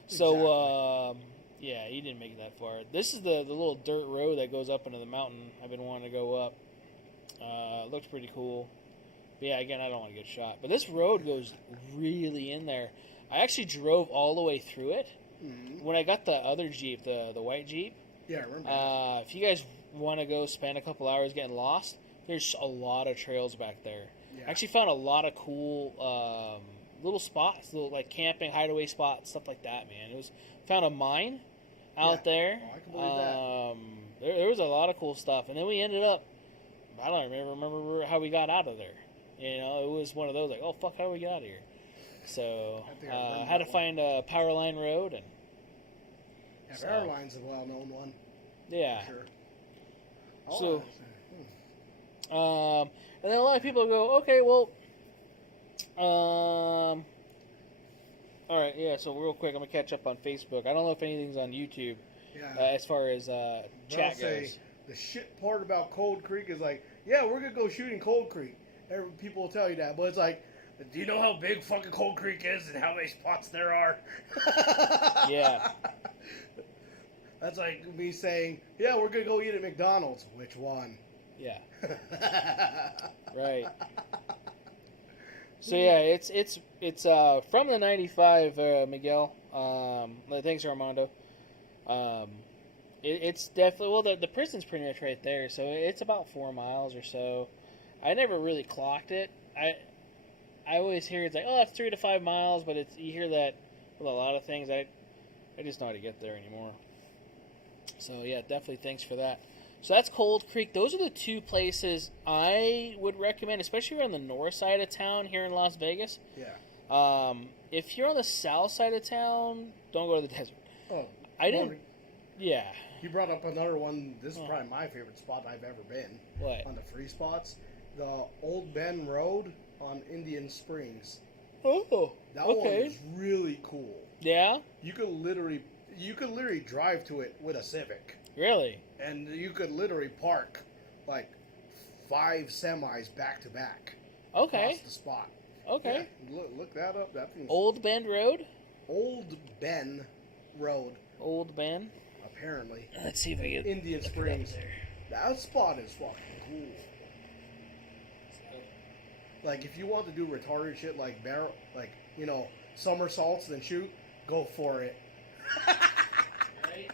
So, Exactly. yeah, he didn't make it that far. This is the little dirt road that goes up into the mountain. I've been wanting to go up. It looks pretty cool. But yeah, again, I don't want to get shot. But this road goes really in there. I actually drove all the way through it. Mm-hmm. When I got the other Jeep, the white Jeep. Yeah, I remember. If you guys want to go spend a couple hours getting lost, there's a lot of trails back there. Yeah. I actually found a lot of cool little spots, little like camping hideaway spots, stuff like that. Man, found a mine out there. Oh, I can believe that. There was a lot of cool stuff, and then we ended up. I don't remember how we got out of there. You know, it was one of those like, oh fuck, how do we get out of here? So I had to find a power line road and. Yeah, power line's a well-known one. Yeah. For sure. And then a lot of people go, okay, well, all right, yeah. So real quick, I'm gonna catch up on Facebook. I don't know if anything's on YouTube as far as chat goes. The shit part about Cold Creek is like, yeah, we're gonna go shoot in Cold Creek. People will tell you that, but it's like, do you know how big fucking Cold Creek is and how many spots there are? Yeah. That's like me saying, yeah, we're going to go eat at McDonald's. Which one? Yeah. Right. So, yeah, it's from the 95, Miguel. Thanks, Armando. It's definitely, well, the prison's pretty much right there, so it's about 4 miles or so. I never really clocked it. I always hear it's like, oh, it's 3 to 5 miles, but you hear that with a lot of things. I just know how to get there anymore. So, yeah, definitely thanks for that. So that's Cold Creek. Those are the two places I would recommend, especially if you're on the north side of town here in Las Vegas. Yeah. If you're on the south side of town, don't go to the desert. Oh, I didn't. Yeah. You brought up another one. This is probably my favorite spot I've ever been. What? On the free spots. The Old Bend Road on Indian Springs. Oh, that one is really cool. Yeah? You could literally drive to it with a Civic. Really? And you could literally park like 5 semis back to back. Okay. Across the spot. Okay. Yeah, look that up. That thing's Old Bend Road? Old Bend Road. Old Bend? Apparently. Let's see if I get Indian Springs. That spot is fucking cool. Like if you want to do retarded shit like somersaults and shoot, go for it. Right?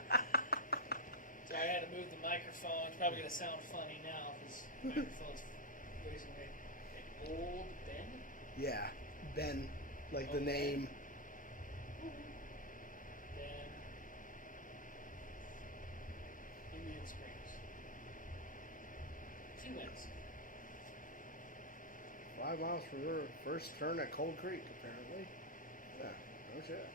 Sorry, I had to move the microphone. It's probably going to sound funny now because the microphone's facing me. Old Ben? Yeah, Ben, like the name. Ben. Indian Springs. 2 minutes. 5 miles from your first turn at Cold Creek, apparently. Yeah, no shit.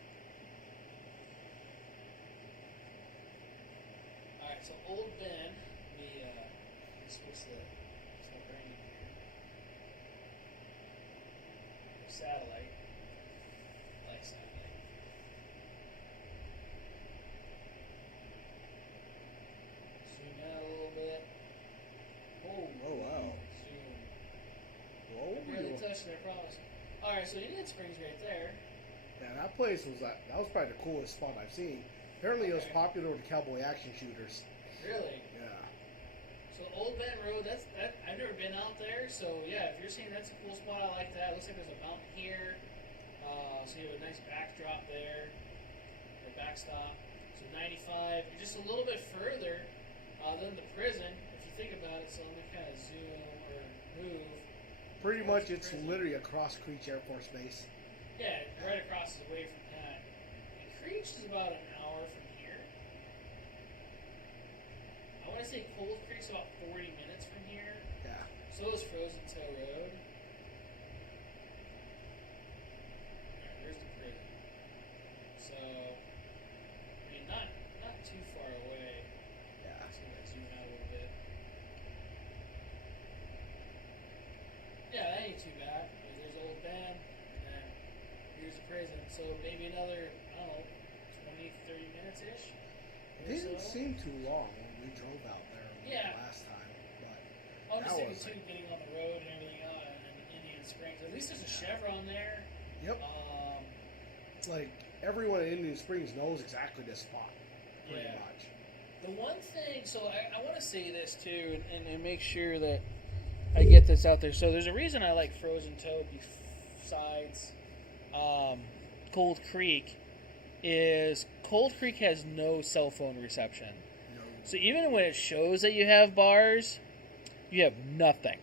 Alright, so Old Ben, switch the branding here. Satellite. I like satellite. Zoom out a little bit. Oh wow. Zoom. Whoa. I barely touched it, I promise. Alright, so Indian Springs right there. Yeah, that place was probably the coolest spot I've seen. Apparently it was popular with cowboy action shooters. Really? Yeah. So Old Bend Road, I've never been out there, so yeah, if you're saying that's a cool spot, I like that. Looks like there's a mountain here. So you have a nice backdrop there, or backstop. So 95, just a little bit further than the prison, if you think about it. So let me kind of zoom or move. Pretty much it's literally across Creech Air Force Base. Yeah, right across the way from that. And Creech is about an hour from here. I want to say Cold Creek's about 40 minutes from here. Yeah. So is Frozen Toe Road. Alright, there's the prison. So, ain't too bad. There's Old Ben, and then here's the prison. So maybe another, I don't know, 20, 30 minutes-ish. It didn't seem too long when we drove out there last time. But I'm just thinking, too, getting on the road and everything in Indian Springs. At least there's a Chevron there. Yep. Like, everyone in Indian Springs knows exactly this spot, pretty much. The one thing, so I want to say this, too, and make sure that I get this out there. So there's a reason I like Frozen Toe besides Cold Creek is Cold Creek has no cell phone reception. No. So even when it shows that you have bars, you have nothing.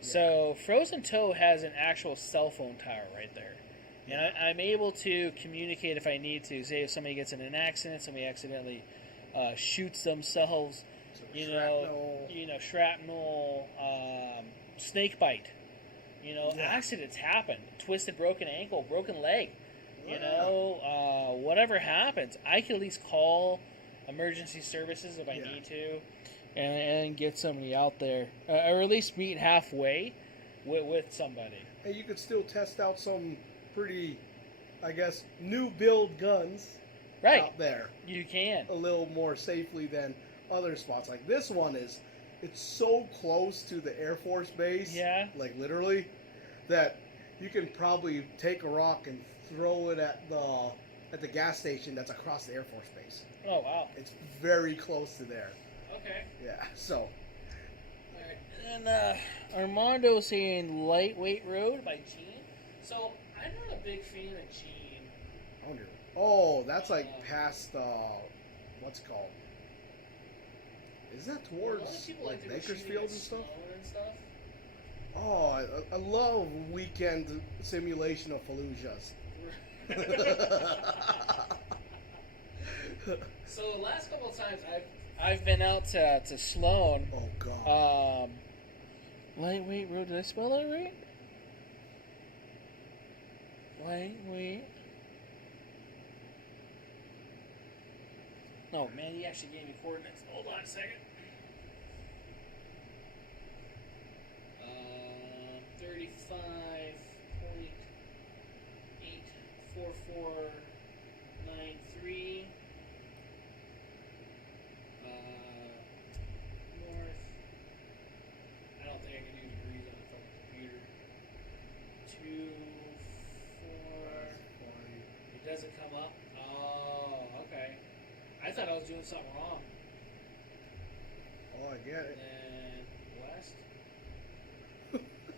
Yeah. So Frozen Toe has an actual cell phone tower right there. And I'm able to communicate if I need to. Say if somebody gets in an accident, somebody accidentally shoots themselves, shrapnel, snake bite. Accidents happen. Twisted, broken ankle, broken leg. Whatever happens, I can at least call emergency services if I need to, and get somebody out there, or at least meet halfway with somebody. And you could still test out some pretty, I guess, new build guns out there. You can. A little more safely than other spots. Like this one it's so close to the Air Force Base, like literally, that you can probably take a rock and throw it at the gas station that's across the Air Force Base. Oh, wow. It's very close to there. Okay. Yeah, so. All right. And then Armando saying Lightweight Road by Gene. So, I'm not a big fan of Gene. Oh, that's like past, what's it called? Is that towards like Bakersfield and stuff? Oh, I love weekend simulation of Fallujahs. So the last couple of times I've been out to Sloan. Oh God. Lightweight Road. Did I spell that right? Lightweight. Oh man, he actually gave me coordinates. Hold on a second. 35.84493. North. I don't think I can do degrees on the fucking computer. 24. It doesn't come up. Oh, okay. I thought I was doing something wrong. Oh, I get it. And west.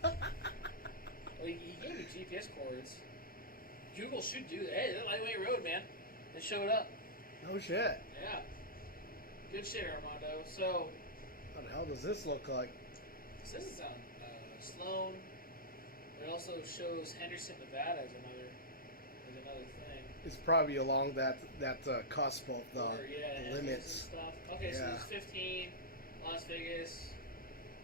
Well, he gave me GPS cords. Google should do that. Hey, that Lightweight Road, man. It showed up. No shit. Yeah. Good shit, Armando. So. How the hell does this look like? This is on Sloan. It also shows Henderson, Nevada as another thing. It's probably along that cusp of the limits. Stuff. Okay, so there's 15, Las Vegas,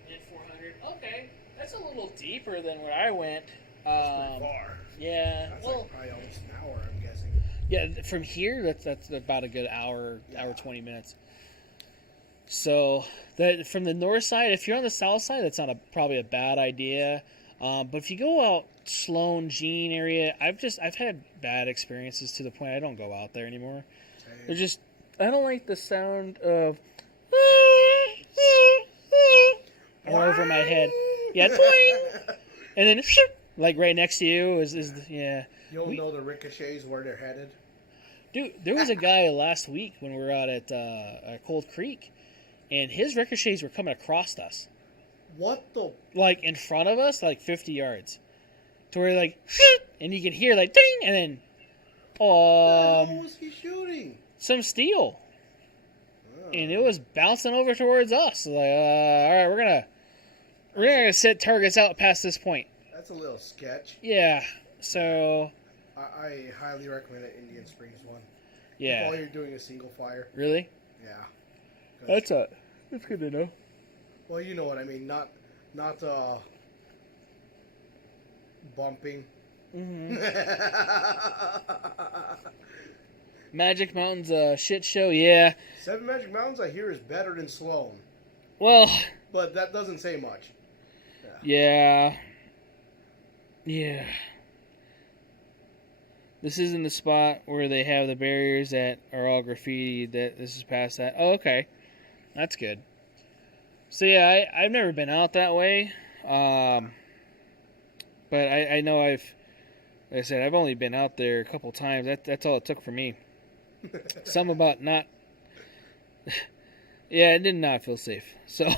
and 400. Okay, that's a little deeper than where I went. That's pretty far. Yeah. That's like probably almost an hour, I'm guessing. Yeah, from here, that's about a good hour 20 minutes. So, from the north side, if you're on the south side, that's not probably a bad idea. But if you go out Sloan, Gene area, I've had bad experiences to the point I don't go out there anymore. They're I don't like the sound of all over my head. Yeah, and then like right next to you is yeah. You'll know the ricochets where they're headed. Dude, there was a guy last week when we were out at Cold Creek, and his ricochets were coming across us. What the? Like in front of us, like 50 yards. To where like, and you could hear like ding, and then, what was he shooting? Some steel. Oh. And it was bouncing over towards us. Like, all right, we're gonna set targets out past this point. That's a little sketch. Yeah. So. I highly recommend that Indian Springs one. Yeah. If all you're doing is single fire. Really? Yeah. That's good to know. Well, you know what I mean. Not bumping. Mm-hmm. Magic Mountain's shit show, yeah. 7 Magic Mountains, I hear, is better than Sloan. Well, but that doesn't say much. Yeah. Yeah. This isn't the spot where they have the barriers that are all graffiti. That this is past that. Oh, okay. That's good. So yeah, I've never been out that way. But I know like I said, I've only been out there a couple times. That's all it took for me. Some about not. Yeah, it did not feel safe. So.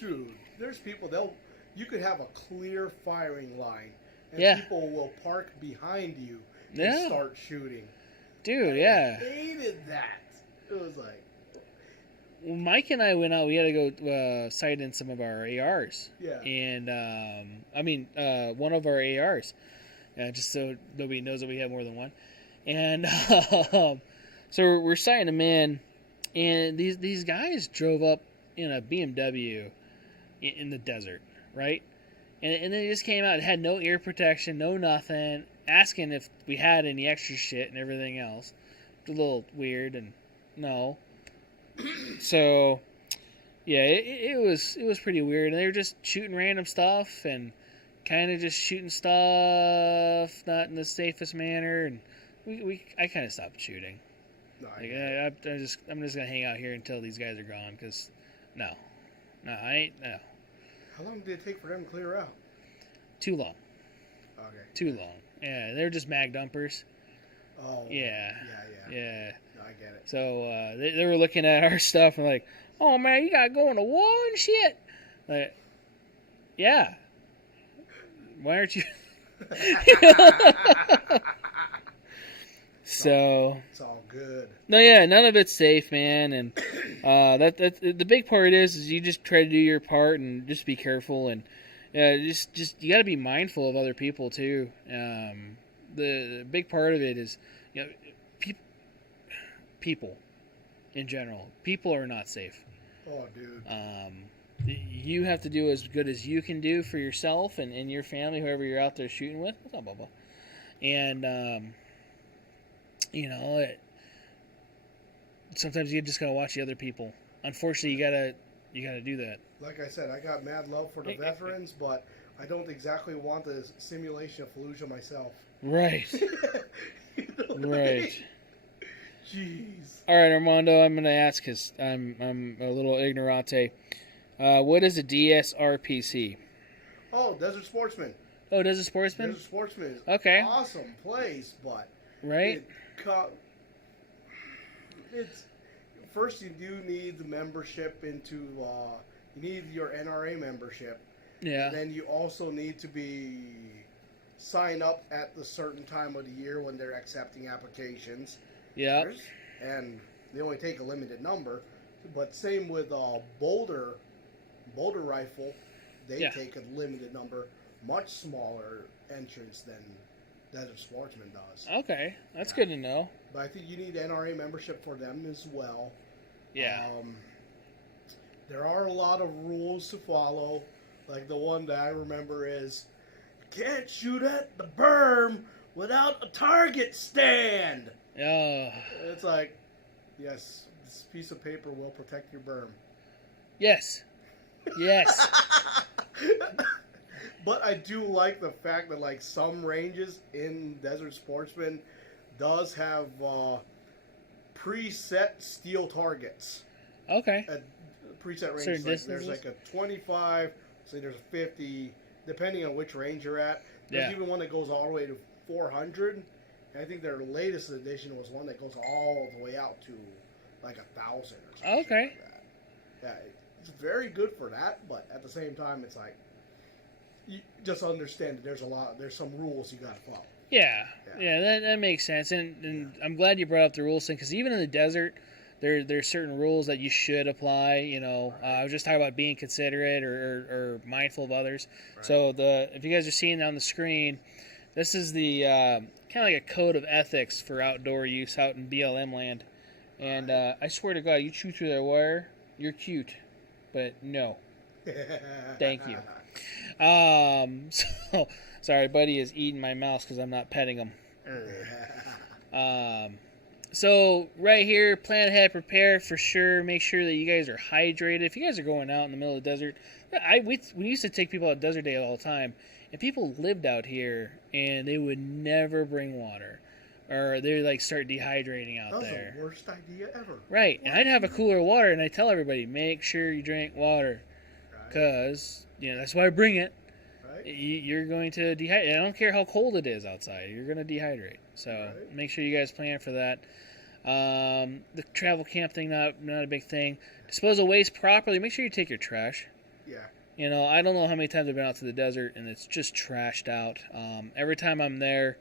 Dude, there's people, you could have a clear firing line, and Yeah. people will park behind you and Yeah. start shooting. Dude, yeah. I hated that. It was like, Well, Mike and I went out. We had to go sight in some of our ARs. yeah. And, one of our ARs. Just so nobody knows that we have more than one. And so we're sighting them in. And these guys drove up in a BMW in the desert, right? And they just came out. It had no ear protection, no nothing, asking if we had any extra shit and everything else. It's a little weird, and no. So, yeah, it was pretty weird. And they were just shooting random stuff and kind of just shooting stuff not in the safest manner. And I kind of stopped shooting. No, Like, I'm just gonna hang out here until these guys are gone. Because no, I ain't. No, How long did it take for them to clear out? too long. Okay. Too long. Yeah, they're just mag dumpers. Oh. Yeah. Yeah. No, I get it. So they were looking at our stuff and like, oh man, you gotta go into war and shit. Like, yeah. Why aren't you? So It's all good. no, yeah, none of it's safe, man, and that the big part is you just try to do your part and just be careful and just you got to be mindful of other people too. The big part of it is people in general. People are not safe. Oh, dude. You have to do as good as you can do for yourself and your family, whoever you're out there shooting with. What's up, Bubba? And sometimes you just gotta watch the other people. Unfortunately, you gotta do that. Like I said, I got mad love for the veterans, but I don't exactly want the simulation of Fallujah myself. Right. You know what I Right. mean? Jeez. All right, Armando. I'm gonna ask because I'm a little ignorante. What is a DSRPC? Oh, Desert Sportsman. Oh, Desert Sportsman. Desert Sportsman is Okay. awesome place, but Right. It's first you do need the membership into you need your NRA membership. Yeah. Then you also need to be sign up at the certain time of the year when they're accepting applications. Yeah. And they only take a limited number. But same with Boulder Rifle, they take a limited number, much smaller entrance than Desert Sportsman does. Okay, that's good to know. But I think you need NRA membership for them as well. Yeah. There are a lot of rules to follow. Like the one that I remember is, can't shoot at the berm without a target stand. It's like, yes, this piece of paper will protect your berm. Yes. Yes. But I do like the fact that like some ranges in Desert Sportsman does have preset steel targets. Okay. At preset ranges, Certain like, distances? there's like a 25, say there's a 50, depending on which range you're at. There's even one that goes all the way to 400. And I think their latest edition was one that goes all the way out to like 1,000 or something. Okay. Like that. Yeah, it's very good for that, but at the same time, it's like you just understand that there's some rules you gotta follow. Yeah, that makes sense, and I'm glad you brought up the rules thing because even in the desert, there's certain rules that you should apply. You know, I was just talking about being considerate or mindful of others. Right. So if you guys are seeing on the screen, this is the kind of like a code of ethics for outdoor use out in BLM land, and I swear to God, you chew through that wire, you're cute, but no, thank you. So sorry, buddy is eating my mouse because I'm not petting him. So right here, plan ahead, prepare for sure. Make sure that you guys are hydrated. If you guys are going out in the middle of the desert, we used to take people out desert day all the time, And people lived out here, and they would never bring water. Or they would, like, start dehydrating out there. That was the worst idea ever. Right. And I'd have a cooler of water, and I tell everybody, make sure you drink water. Because, that's why I bring it. Right. You're going to dehydrate. I don't care how cold it is outside. You're going to dehydrate. So make sure you guys plan for that. The travel camp thing, not a big thing. Dispose of waste properly. Make sure you take your trash. Yeah. I don't know how many times I've been out to the desert and it's just trashed out. Every time I'm there,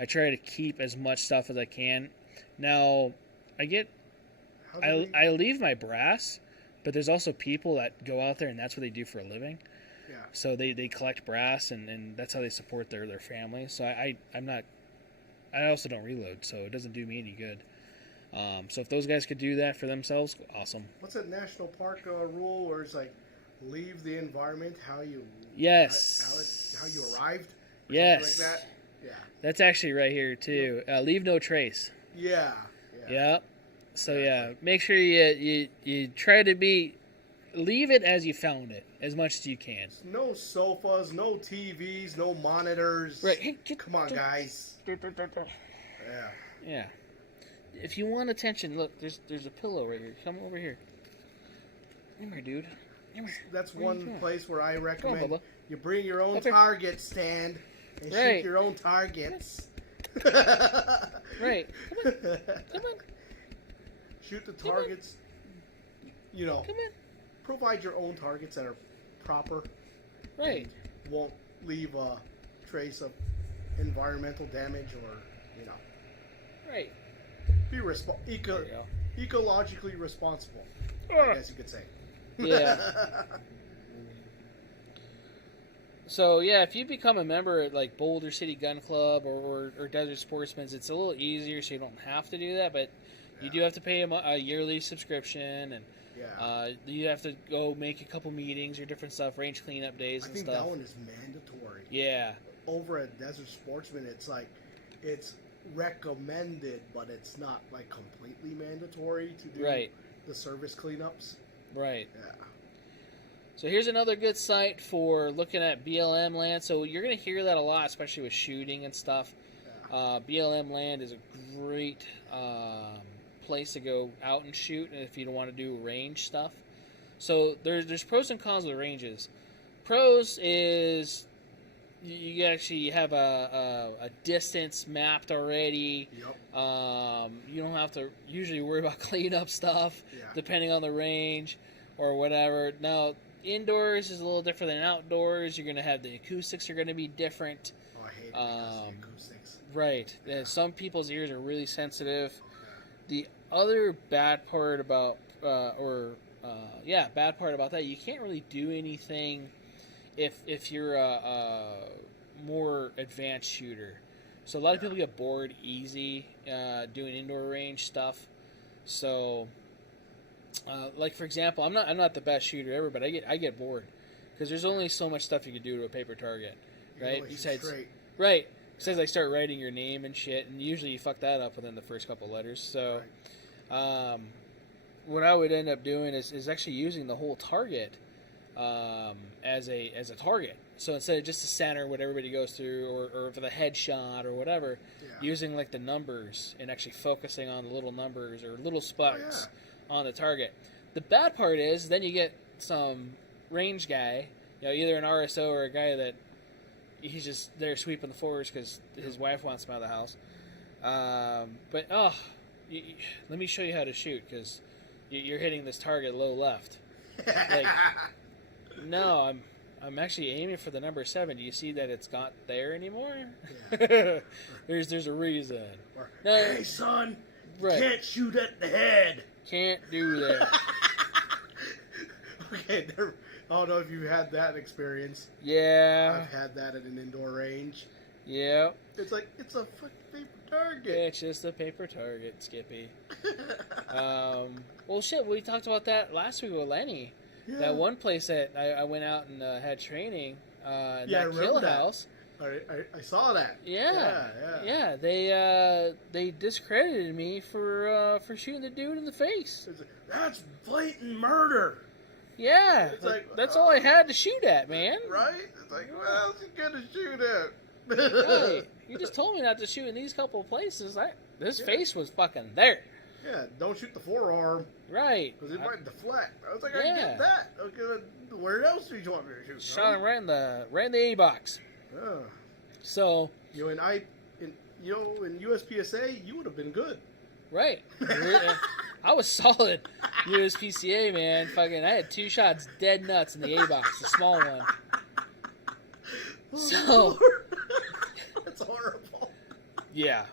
I try to keep as much stuff as I can. Now, I leave my brass, but there's also people that go out there and that's what they do for a living. Yeah. So they collect brass and that's how they support their family. So I also don't reload, so it doesn't do me any good. So if those guys could do that for themselves, awesome. What's that national park rule where it's like, leave the environment how you how you arrived? Yes. Like that? Yeah. That's actually right here too. Leave no trace. Yeah. Yeah. So make sure you try to leave it as you found it as much as you can. No sofas, no TVs, no monitors. Right. Hey, come on, guys. Yeah. If you want attention, look, there's a pillow right here. Come over here. Come here, dude. Come here. That's one place where I recommend on, you bring your own target stand and shoot your own targets. Right. Come on. Shoot the targets. Come on. Provide your own targets that are proper. Right. Won't leave a trace of environmental damage or, Right. Be ecologically responsible, I guess you could say. Yeah. So, if you become a member at, like, Boulder City Gun Club or Desert Sportsman's, it's a little easier so you don't have to do that, but you do have to pay a yearly subscription, and you have to go make a couple meetings or different stuff, range cleanup days and stuff. I think that one is mandatory. Yeah. Over at Desert Sportsman, it's like, it's recommended, but it's not, like, completely mandatory to do the service cleanups. Right. Yeah. So here's another good site for looking at BLM land. So you're going to hear that a lot, especially with shooting and stuff. Yeah. BLM land is a great place to go out and shoot if you don't want to do range stuff. So there's pros and cons of the ranges. Pros is you actually have a distance mapped already. Yep. You don't have to usually worry about cleanup stuff depending on the range or whatever. Now, indoors is a little different than outdoors. You're going to have the acoustics are going to be different. Oh, I hate the acoustics. Right. Yeah. Some people's ears are really sensitive. The other bad part about bad part about that, you can't really do anything if you're a more advanced shooter. So a lot of people get bored easy doing indoor range stuff. So, like for example, I'm not the best shooter ever, but I get bored because there's only so much stuff you can do to a paper target, right? Besides I start writing your name and shit, and usually you fuck that up within the first couple letters. So, what I would end up doing is actually using the whole target as a target. So instead of just the center, what everybody goes through, or for the headshot or whatever, using like the numbers and actually focusing on the little numbers or little spots on the target. The bad part is then you get some range guy, either an RSO or a guy that he's just there sweeping the floors because his wife wants him out of the house. Let me show you how to shoot because you're hitting this target low left. Like, no, I'm actually aiming for the number 7. Do you see that it's not there anymore? Yeah. there's a reason. Or, hey, son, you can't shoot at the head. Can't do that. Okay, I don't know if you've had that experience. Yeah. I've had that at an indoor range. Yeah. It's like, it's a fucking paper target. It's just a paper target, Skippy. Well, shit, we talked about that last week with Lenny. Yeah. That one place that I went out and had training, that kill house. I saw that. Yeah. They discredited me for shooting the dude in the face. That's blatant murder. Yeah, It's like, that's all I had to shoot at, man. Right? It's like, what else you gonna shoot at? Hey, you just told me not to shoot in these couple of places. This face was fucking there. Yeah, don't shoot the forearm. Right. Because it might deflect. I was like, I Yeah. get that. Okay, where else do you want me to shoot? Shot him right in the A box. Yeah. So. In USPSA, you would have been good. Right. I was solid USPCA, man. Fucking, I had 2 shots dead nuts in the A box, the small one. So. That's horrible. Yeah.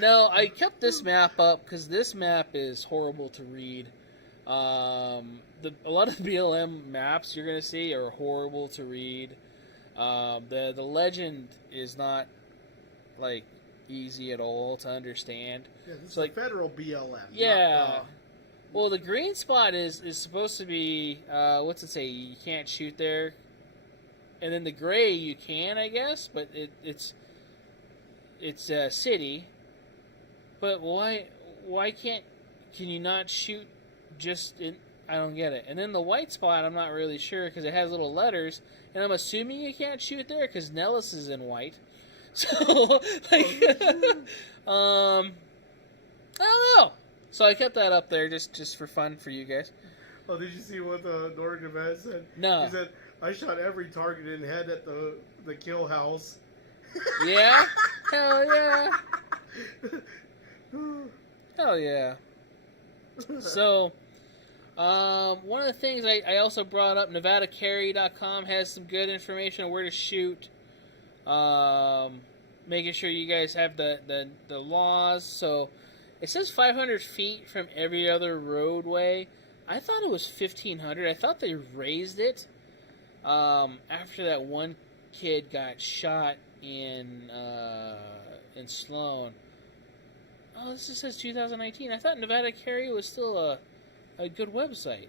No, I kept this map up because this map is horrible to read. A lot of the BLM maps you're gonna see are horrible to read. The legend is not like easy at all to understand. Yeah, this is like federal BLM. Yeah. Well, the green spot is supposed to be what's it say? You can't shoot there. And then the gray you can, I guess, but it's a city. But why can you not shoot just in? I don't get it. And then the white spot, I'm not really sure because it has little letters, and I'm assuming you can't shoot there because Nellis is in white. So like, I don't know. So I kept that up there just for fun for you guys. Oh, did you see what Norton Nevada said? No. He said, I shot every target in head at the kill house. Yeah? Hell yeah. Hell yeah. So, one of the things I also brought up, NevadaCarry.com has some good information on where to shoot. Making sure you guys have the laws. So, it says 500 feet from every other roadway. I thought it was 1,500. I thought they raised it after that one kid got shot in Sloan. Oh, this just says 2019. I thought Nevada Carry was still a good website.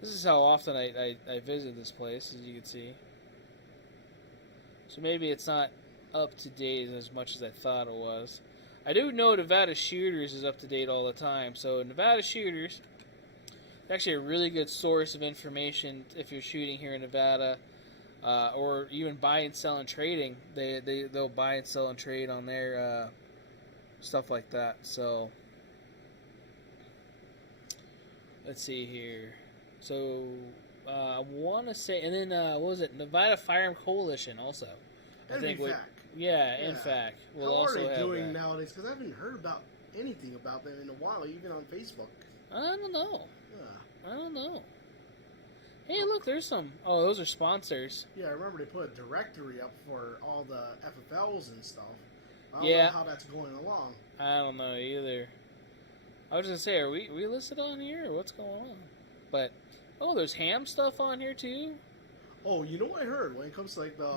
This is how often I visit this place, as you can see. So maybe it's not up to date as much as I thought it was. I do know Nevada Shooters is up to date all the time. So Nevada Shooters, actually a really good source of information if you're shooting here in Nevada. Or even buy and sell and trading. They'll buy and sell and trade on their stuff like that. So let's see here. So I want to say, and then what was it? Nevada Firearm Coalition also. I think. In fact, we'll also have. How are they doing nowadays? Because I haven't heard about anything about them in a while, even on Facebook. I don't know. Yeah. I don't know. Hey, look, there's some. Oh, those are sponsors. Yeah, I remember they put a directory up for all the FFLs and stuff. I don't know how that's going along. I don't know either. I was just gonna say, are we listed on here, or what's going on? But there's ham stuff on here too. Oh, you know what I heard when it comes to like the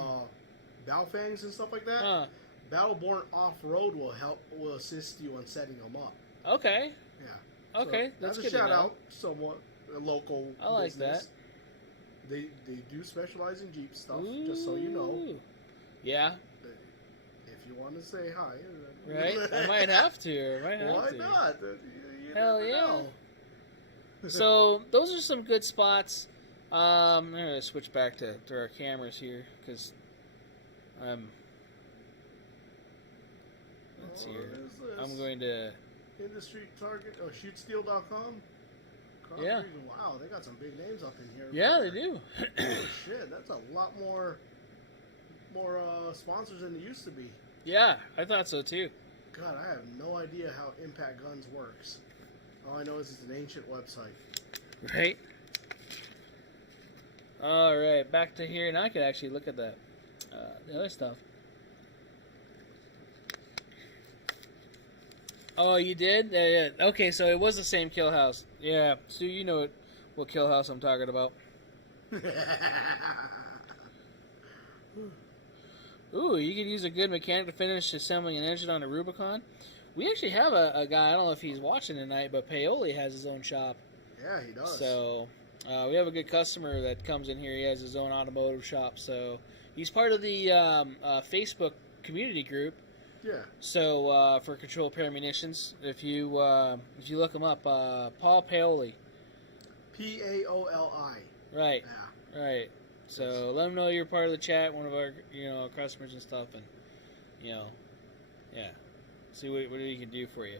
Balfangs and stuff like that? Battleborn Off-Road will assist you on setting them up. Okay. Yeah. Okay, so that's a good. Shout out, somewhat a local. I like business. that. They do specialize in Jeep stuff, just so you know. Yeah. If you want to say hi. Right? I might have to. Why not? You Hell yeah. know. So, those are some good spots. I'm going to switch back to our cameras here, because let's see here. I'm going to... Industry Target, shootsteel.com. Yeah. Wow, they got some big names up in here. Yeah, they do. Oh, shit, that's a lot more sponsors than there used to be. Yeah, I thought so too. God, I have no idea how Impact Guns works. All I know is it's an ancient website. Right. All right, back to here. Now I can actually look at the other stuff. Oh, you did? Yeah. Okay, so it was the same kill house. Yeah, so you know what kill house I'm talking about. Ooh, you could use a good mechanic to finish assembling an engine on a Rubicon. We actually have a guy, I don't know if he's watching tonight, but Paoli has his own shop. Yeah, he does. So, we have a good customer that comes in here. He has his own automotive shop. So, he's part of the Facebook community group. Yeah. So, for Control Pair Munitions, if you look him up, Paul Paoli. PAOLI. Right. Yeah. Right. So let them know you're part of the chat, one of our customers and stuff, and yeah. See what he can do for you.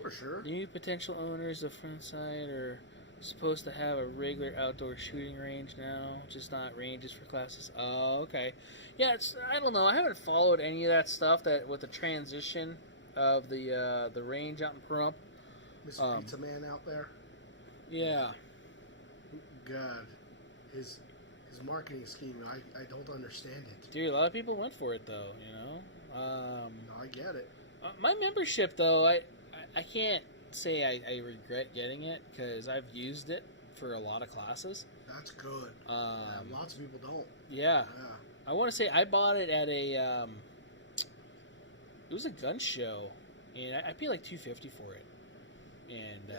For sure. New potential owners of Frontside are supposed to have a regular outdoor shooting range now, just not ranges for classes. Oh, okay. Yeah, I don't know. I haven't followed any of that stuff that with the transition of the range out in Pahrump. Mr. Pizza Man out there. Yeah. God, his marketing scheme, I don't understand it. Dude, a lot of people went for it though. No, I get it. My membership though, I can't say I regret getting it because I've used it for a lot of classes. That's good. Lots of people don't. Yeah. I want to say I bought it at a it was a gun show, and I paid like $250 for it. And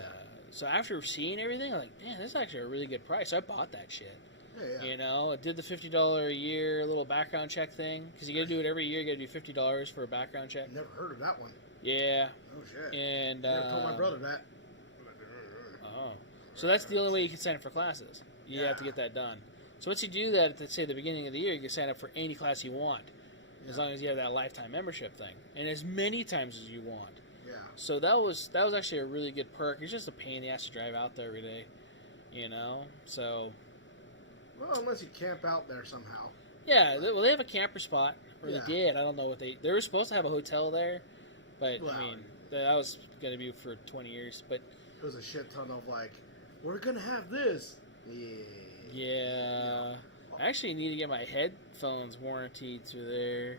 so after seeing everything, I'm like, man, this is actually a really good price. So I bought that shit. Yeah. I did the $50 a year little background check thing because you got to do it every year. You got to do $50 for a background check. Never heard of that one. Yeah. Oh shit. And I never told my brother that. Oh, so that's the only way you can sign up for classes. You have to get that done. So once you do that at say the beginning of the year, you can sign up for any class you want, as long as you have that lifetime membership thing, and as many times as you want. Yeah. So that was actually a really good perk. It's just a pain in the ass to drive out there every day, So. Well, unless you camp out there somehow. Yeah, they have a camper spot, or Yeah. they did. I don't know what they were supposed to have a hotel there, but Well, I mean that was going to be for 20 years. But it was a shit ton of like, we're gonna have this. Yeah. I actually need to get my headphones warranted through there.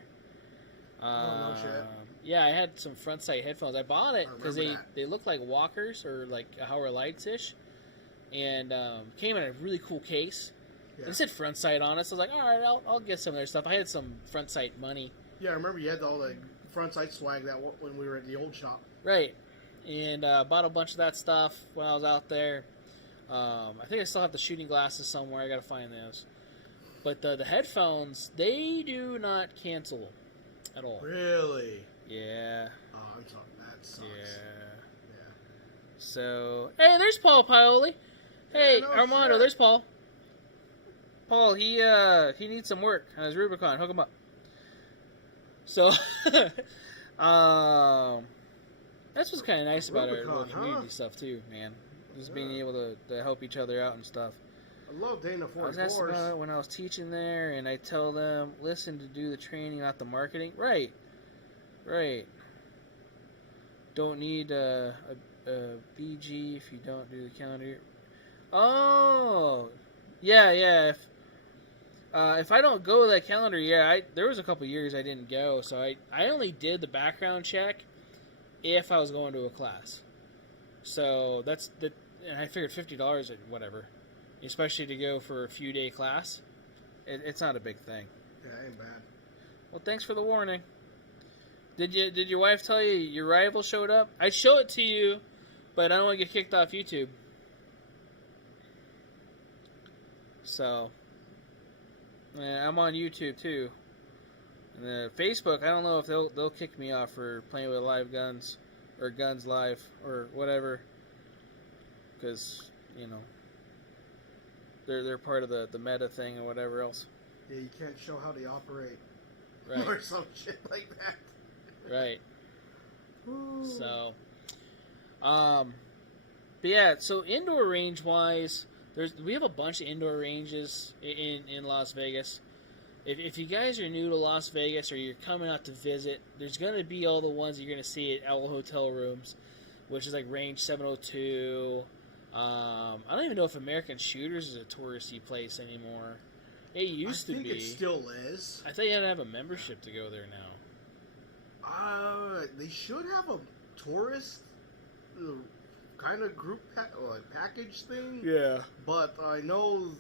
No shit. Yeah, I had some front sight headphones. I bought it because they look like walkers or like Howard Lights ish, and came in a really cool case. Yeah. It said front sight on it, so I was like, all right, I'll get some of their stuff. I had some front sight money. Yeah, I remember you had all the front sight swag when we were at the old shop. Right, and bought a bunch of that stuff when I was out there. I think I still have the shooting glasses somewhere. I gotta find those. But the headphones, they do not cancel at all. Really? Yeah. Oh, I'm sorry. That sucks. Yeah. So, hey, there's Paul Pioli. Hey, no Armando, shit. there's Paul. Paul, he needs some work on his Rubicon. Hook him up. So, that's what's kind of nice about our little community stuff too, man. Just being able to help each other out and stuff. I love Dana I was asked about it when I was teaching there, and I tell them, listen to do the training, not the marketing. Right. Don't need a BG if you don't do the calendar. Oh, yeah. If I don't go that calendar year, there was a couple years I didn't go, so I only did the background check if I was going to a class. So and I figured $50 or whatever, especially to go for a few day class. It's not a big thing. Yeah, ain't bad. Well, thanks for the warning. Did your wife tell you your rival showed up? I'd show it to you, but I don't want to get kicked off YouTube. So, I'm on YouTube too. And Facebook, I don't know if they'll kick me off for playing with live guns or guns live or whatever, because they're part of the meta thing or whatever else. Yeah, you can't show how they operate. Right. Or some shit like that. Right. Ooh. So, but yeah. So indoor range wise, we have a bunch of indoor ranges in Las Vegas. If you guys are new to Las Vegas or you're coming out to visit, there's going to be all the ones you're going to see at all hotel rooms, which is like Range 702. I don't even know if American Shooters is a touristy place anymore. It used to be. I think it still is. I thought you had to have a membership to go there now. They should have a tourist kind of group package thing. Yeah. But I know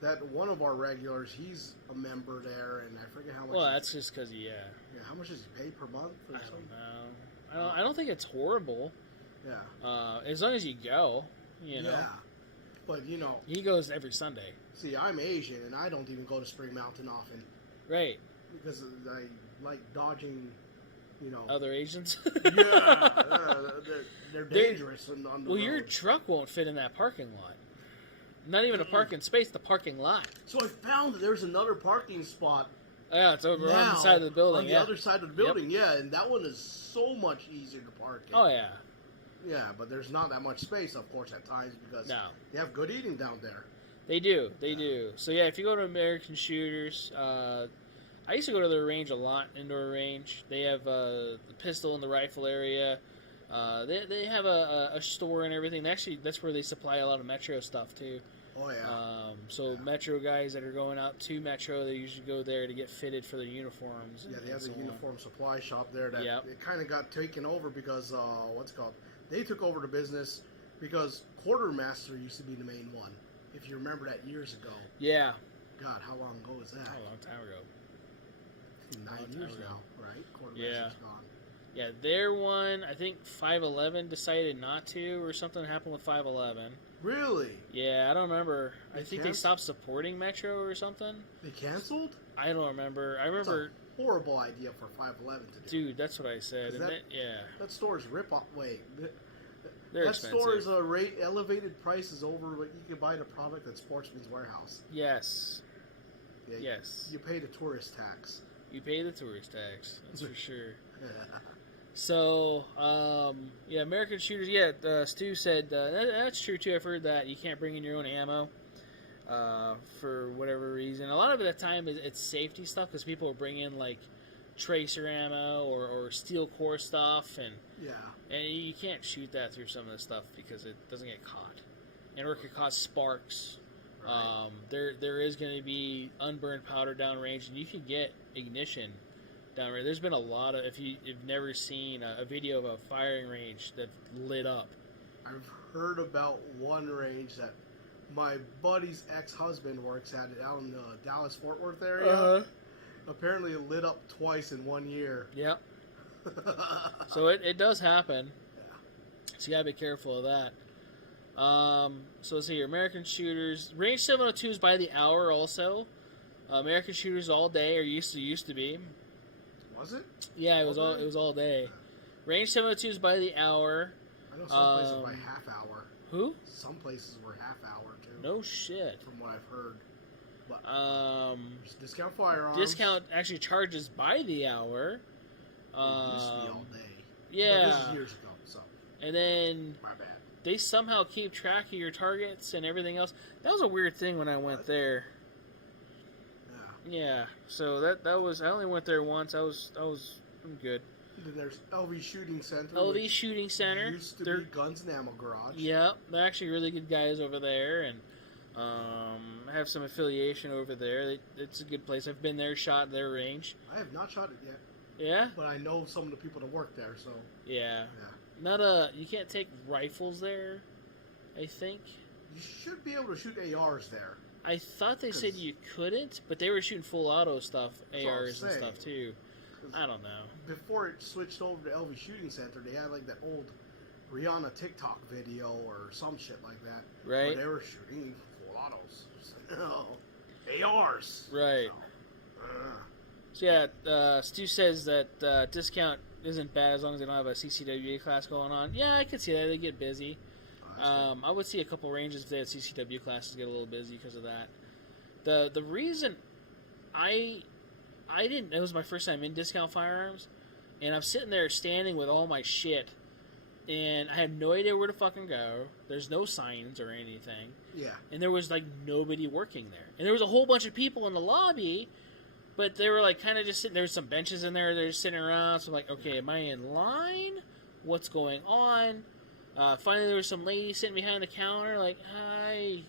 that one of our regulars, he's a member there, and I forget how much. Well, that's just because Yeah, how much does he pay per month? Or I something? don't know. I don't think it's horrible. Yeah. As long as you go, Yeah. But, He goes every Sunday. See, I'm Asian, and I don't even go to Spring Mountain often. Right. Because I like dodging, Other Asians? Yeah. They're dangerous. On the your road. truck won't fit in that parking lot. Not even a parking space, the parking lot. So I found that there's another parking spot. Yeah, it's over on the side of the building. On the other side of the building, yeah, and that one is so much easier to park in. Oh, yeah. Yeah, but there's not that much space, of course, at times because they have good eating down there. They do. So, yeah, if you go to American Shooters, I used to go to their range a lot, indoor range. They have the pistol and the rifle area. They have a store and everything. Actually, that's where they supply a lot of Metro stuff, too. Oh, yeah. So Metro guys that are going out to Metro, they usually go there to get fitted for their uniforms. Yeah, they have the uniform supply shop there that it kind of got taken over because, what's it called? They took over the business because Quartermaster used to be the main one. If you remember that years ago. Yeah. God, how long ago was that? A long time ago. 9 years now, right? Quartermaster's gone. Yeah, their one, I think 511 decided not to, or something happened with 511. Really? Yeah, I don't remember. I think they stopped supporting Metro or something. They canceled? I don't remember. I remember. That's a horrible idea for 511 to do. Dude, that's what I said. And that store's rip-off. Wait. They're that expensive. store is elevated prices over what you can buy the product at Sportsman's Warehouse. Yes. Yeah, yes. You pay the tourist tax. You pay the tourist tax. That's for sure. So, American Shooters, Stu said, that's true too. I've heard that you can't bring in your own ammo for whatever reason. A lot of the time it's safety stuff because people bring in like tracer ammo or steel core stuff, and you can't shoot that through some of the stuff because it doesn't get caught. And or it could cause sparks. Right. There is going to be unburned powder downrange, and you can get ignition downrange. There's been a lot of, if you've never seen a video of a firing range that lit up. I've heard about one range that my buddy's ex-husband works at out in the Dallas-Fort Worth area. Apparently it lit up twice in 1 year. Yep. So it does happen. Yeah. So you got to be careful of that. So let's see here. American Shooters. Range 702s by the hour also. American Shooters all day, or used to be. Was it? Yeah, it was all day. Range 702s by the hour. I know some places by half hour. Who? Some places were half hour too. No shit. From what I've heard. But discount firearms. Discount actually charges by the hour. It used to be all day. Yeah. But this is years ago, so. And then my bad. They somehow keep track of your targets and everything else. That was a weird thing when I went there. Yeah. So that was, I only went there once. I'm good. Then there's LV Shooting Center. LV Shooting Center. Used to be Guns and Ammo Garage. Yep, they're actually really good guys over there, and have some affiliation over there. It's a good place. I've been there, shot their range. I have not shot it yet. Yeah. But I know some of the people that work there, so. Yeah. You can't take rifles there, I think. You should be able to shoot ARs there. I thought they said you couldn't, but they were shooting full auto stuff, ARs and stuff too. I don't know. Before it switched over to LV Shooting Center, they had like that old Rihanna TikTok video or some shit like that. Right. Where they were shooting full autos. ARs. Right. So yeah, Stu says that discount isn't bad as long as they don't have a CCWA class going on. Yeah, I could see that. They get busy. I would see a couple ranges if they had CCW classes get a little busy because of that. The reason I didn't, it was my first time in discount firearms, and I'm sitting there standing with all my shit, and I had no idea where to fucking go. There's no signs or anything. Yeah. And there was like nobody working there. And there was a whole bunch of people in the lobby, but they were like kind of just sitting, there was some benches in there, they're just sitting around, so I'm like, okay, am I in line? What's going on? Finally, there was some lady sitting behind the counter, like, hi,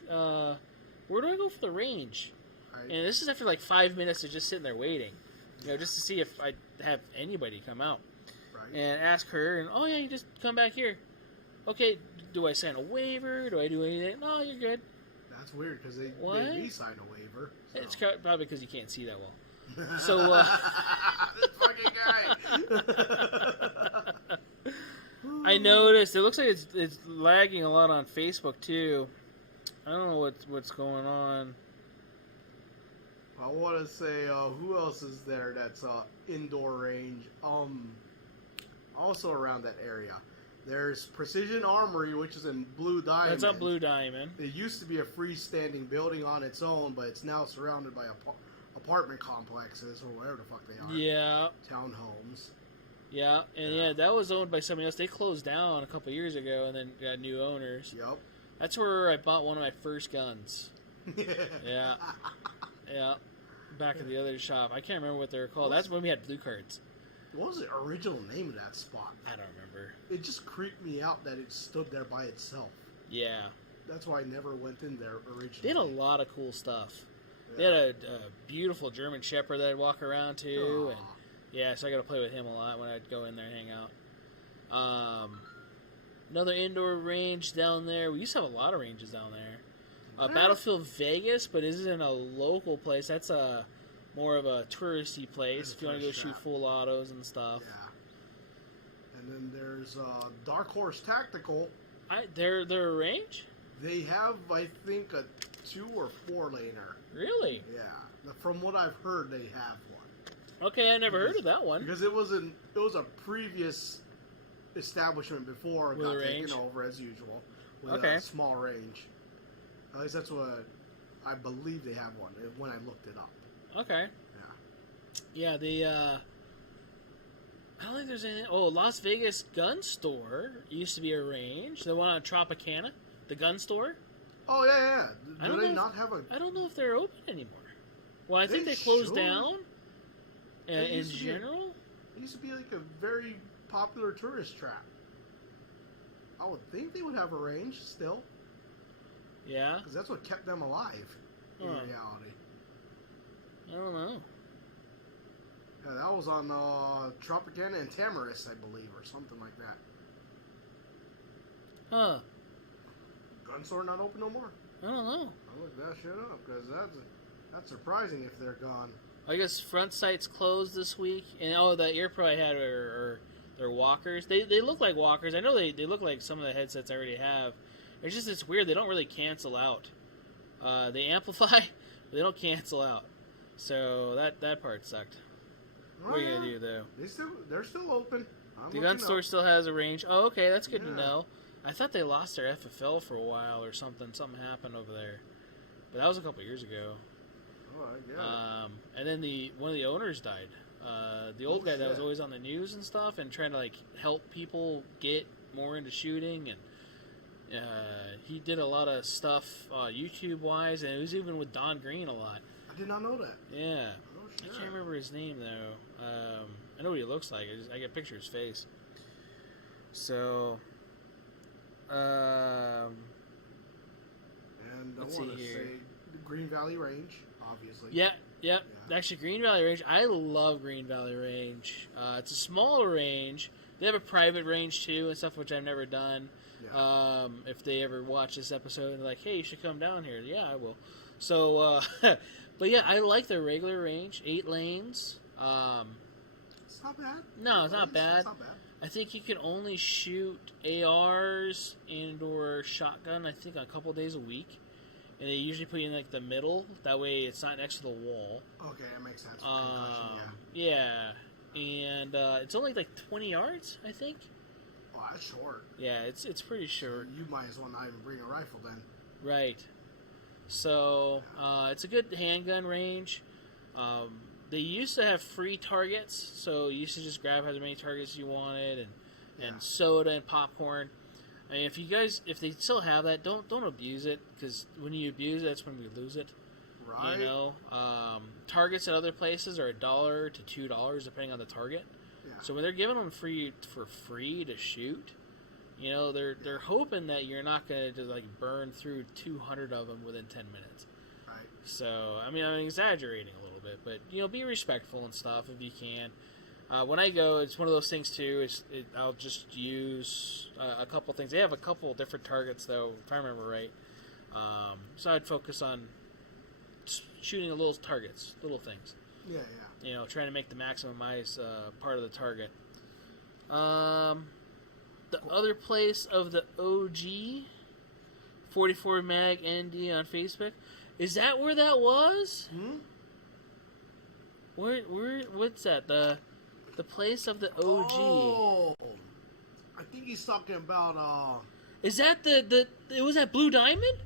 where do I go for the range? Right. And this is after like 5 minutes of just sitting there waiting, just to see if I have anybody come out. Right. And ask her, and, oh yeah, you just come back here. Okay, do I sign a waiver? Do I do anything? No, you're good. That's weird, because they made me sign a waiver. So. It's probably because you can't see that well. So, this fucking guy. I noticed it looks like it's lagging a lot on Facebook too. I don't know what's going on. I want to say who else is there that's indoor range? Also around that area, There's Precision Armory, which is in Blue Diamond. That's up Blue Diamond. It used to be a freestanding building on its own, but it's now surrounded by apartment complexes or whatever the fuck they are. Yeah. Townhomes. Yeah, and that was owned by somebody else. They closed down a couple years ago and then got new owners. Yep. That's where I bought one of my first guns. Yeah. Yeah. Back at the other shop. I can't remember what they were called. That's when we had blue cards. What was the original name of that spot? I don't remember. It just creeped me out that it stood there by itself. Yeah. That's why I never went in there originally. They had a lot of cool stuff. Yeah. They had a beautiful German Shepherd that I'd walk around to. And yeah, so I got to play with him a lot when I'd go in there and hang out. Another indoor range down there. We used to have a lot of ranges down there. Battlefield Vegas, but this isn't a local place. That's more of a touristy place if you want to go shoot full autos and stuff. Yeah. And then there's Dark Horse Tactical. Their range? They have, I think, a 2 or 4 laner. Really? Yeah. From what I've heard, they have one. Okay, I never heard of that one. Because it was a previous establishment before it got taken over as usual with a small range. At least that's what I believe they have one when I looked it up. Okay. Yeah. Yeah. I don't think there's any. Oh, Las Vegas Gun Store used to be a range. The one on Tropicana, the gun store. Oh yeah. Do they not have a? I don't know if they're open anymore. Well, I think they closed down. In general, it used to be like a very popular tourist trap. I would think they would have a range still. Yeah. Because that's what kept them alive in reality. I don't know. Yeah, that was on Tropicana and Tamaris, I believe, or something like that. Huh. Gun store not open no more? I don't know. I'll look that shit up, because that's surprising if they're gone. I guess front sights closed this week. And the ear I had are walkers. They look like walkers. I know they look like some of the headsets I already have. It's weird. They don't really cancel out. They amplify, but they don't cancel out. So that part sucked. What are you gonna do though? They're still open. The gun store still has a range. Oh, okay, that's good to know. I thought they lost their FFL for a while or something. Something happened over there, but that was a couple years ago. And then one of the owners died. The old guy that was always on the news and stuff and trying to help people get more into shooting, and he did a lot of stuff YouTube wise, and it was even with Don Green a lot. I did not know that. Yeah. I can't remember his name though. I know what he looks like. I get a picture of his face. So, and I want to say the Green Valley Range, obviously. Yeah. Actually, Green Valley Range. I love Green Valley Range. It's a smaller range. They have a private range too and stuff, which I've never done. Yeah. If they ever watch this episode and they're like, hey, you should come down here. Yeah, I will. So, but yeah, I like their regular range, 8 lanes. It's not bad. No, it's not bad. It's not bad. I think you can only shoot ARs and/or shotgun, I think, a couple days a week. And they usually put you in the middle. That way it's not next to the wall. Okay, that makes sense. Yeah. And it's only 20 yards, I think. Oh, that's short. Yeah, it's pretty short. You might as well not even bring a rifle then. Right. So, it's a good handgun range. They used to have free targets, so you used to just grab as many targets as you wanted, and soda and popcorn. I mean, if they still have that, don't abuse it, because when you abuse it, that's when we lose it. Right. You know, targets at other places are $1 to $2 depending on the target. Yeah. So when they're giving them for free to shoot, you know, they're hoping that you're not going to just burn through 200 of them within 10 minutes. Right. So I mean, I'm exaggerating a little bit, but be respectful and stuff if you can. When I go, it's one of those things too. I'll just use a couple things. They have a couple different targets though, if I remember right. So I'd focus on shooting little targets, little things. Yeah. You know, trying to make the maximize part of the target. The other place of the OG 44 Mag ND on Facebook. Is that where that was? Where what's that? The place of the OG. Oh, I think he's talking about. Is that it was that Blue Diamond?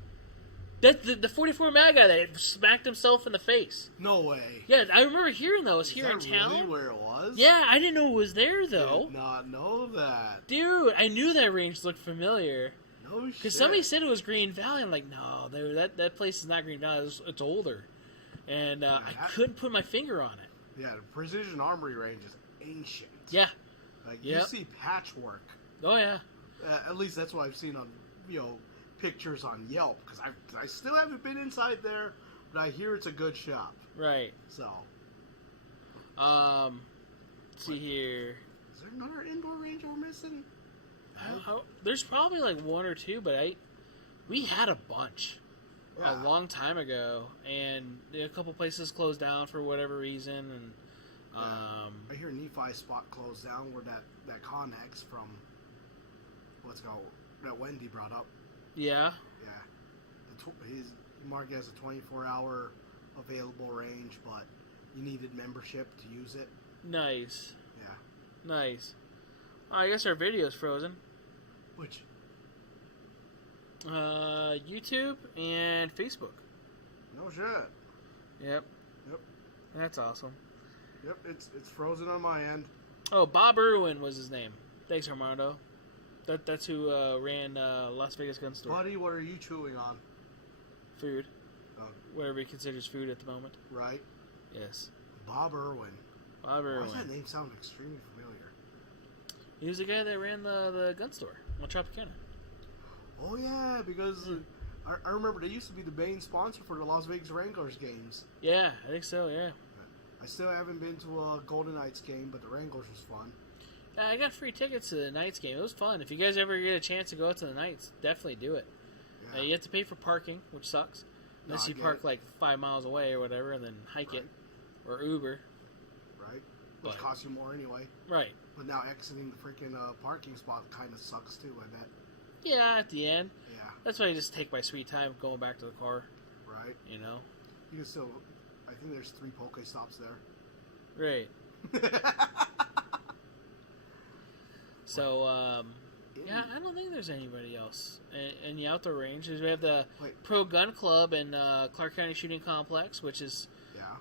That the 44 mag guy that smacked himself in the face. No way. Yeah, I remember hearing that. It was Is here that in town. Really where it was? Yeah, I didn't know it was there though. Did not know that. Dude, I knew that range looked familiar. No shit. Because somebody said it was Green Valley. I'm like, no, that place is not Green Valley. It's older. And I couldn't put my finger on it. Yeah, the Precision Armory range is ancient. Yeah. Like, you see patchwork. Oh, yeah. At least that's what I've seen on, pictures on Yelp. Because I still haven't been inside there, but I hear it's a good shop. Right. So. Let's see here. Is there another indoor range we're missing? There's probably like one or two, but we had a bunch a long time ago, and a couple places closed down for whatever reason, and I hear Nephi spot closed down where that Connex from that Wendy brought up. Yeah. His mark has a 24-hour available range, but you needed membership to use it. Nice. Yeah. Nice. I guess our video's frozen. Which? YouTube and Facebook. No shit. Yep. That's awesome. Yep, it's frozen on my end. Oh, Bob Irwin was his name. Thanks, Armando. That's who ran Las Vegas Gun Store. Buddy, what are you chewing on? Food. Oh. Whatever he considers food at the moment. Right. Yes. Bob Irwin. Bob Irwin. Why does that name sound extremely familiar? He was the guy that ran the gun store on Tropicana. Oh, yeah, because I remember they used to be the main sponsor for the Las Vegas Wranglers games. Yeah, I think so, yeah. I still haven't been to a Golden Knights game, but the Wranglers was fun. Yeah, I got free tickets to the Knights game. It was fun. If you guys ever get a chance to go out to the Knights, definitely do it. Yeah. You have to pay for parking, which sucks. Unless you park like 5 miles away or whatever, and then hike it. Or Uber. Right. Which costs you more anyway. Right. But now exiting the freaking parking spot kind of sucks too, I bet. Yeah, at the end. Yeah. That's why I just take my sweet time going back to the car. Right. You know? You can still... I think there's 3 Poke stops there. Right. So, yeah, I don't think there's anybody else in the outdoor ranges. We have the Pro Gun Club and Clark County Shooting Complex, which is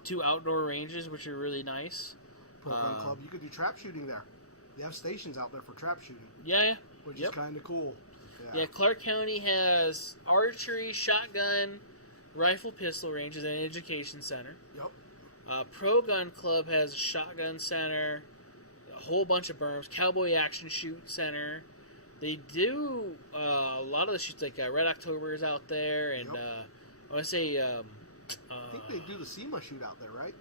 2 outdoor ranges, which are really nice. Pro Gun Club, you could do trap shooting there. You have stations out there for trap shooting. Yeah. Which is kind of cool. Yeah, Clark County has archery, shotgun, rifle, pistol ranges, and an education center. Yep. Pro Gun Club has a shotgun center, a whole bunch of berms, cowboy action shoot center. They do a lot of the shoots, like Red October is out there, and I want to say... I think they do the SEMA shoot out there, right?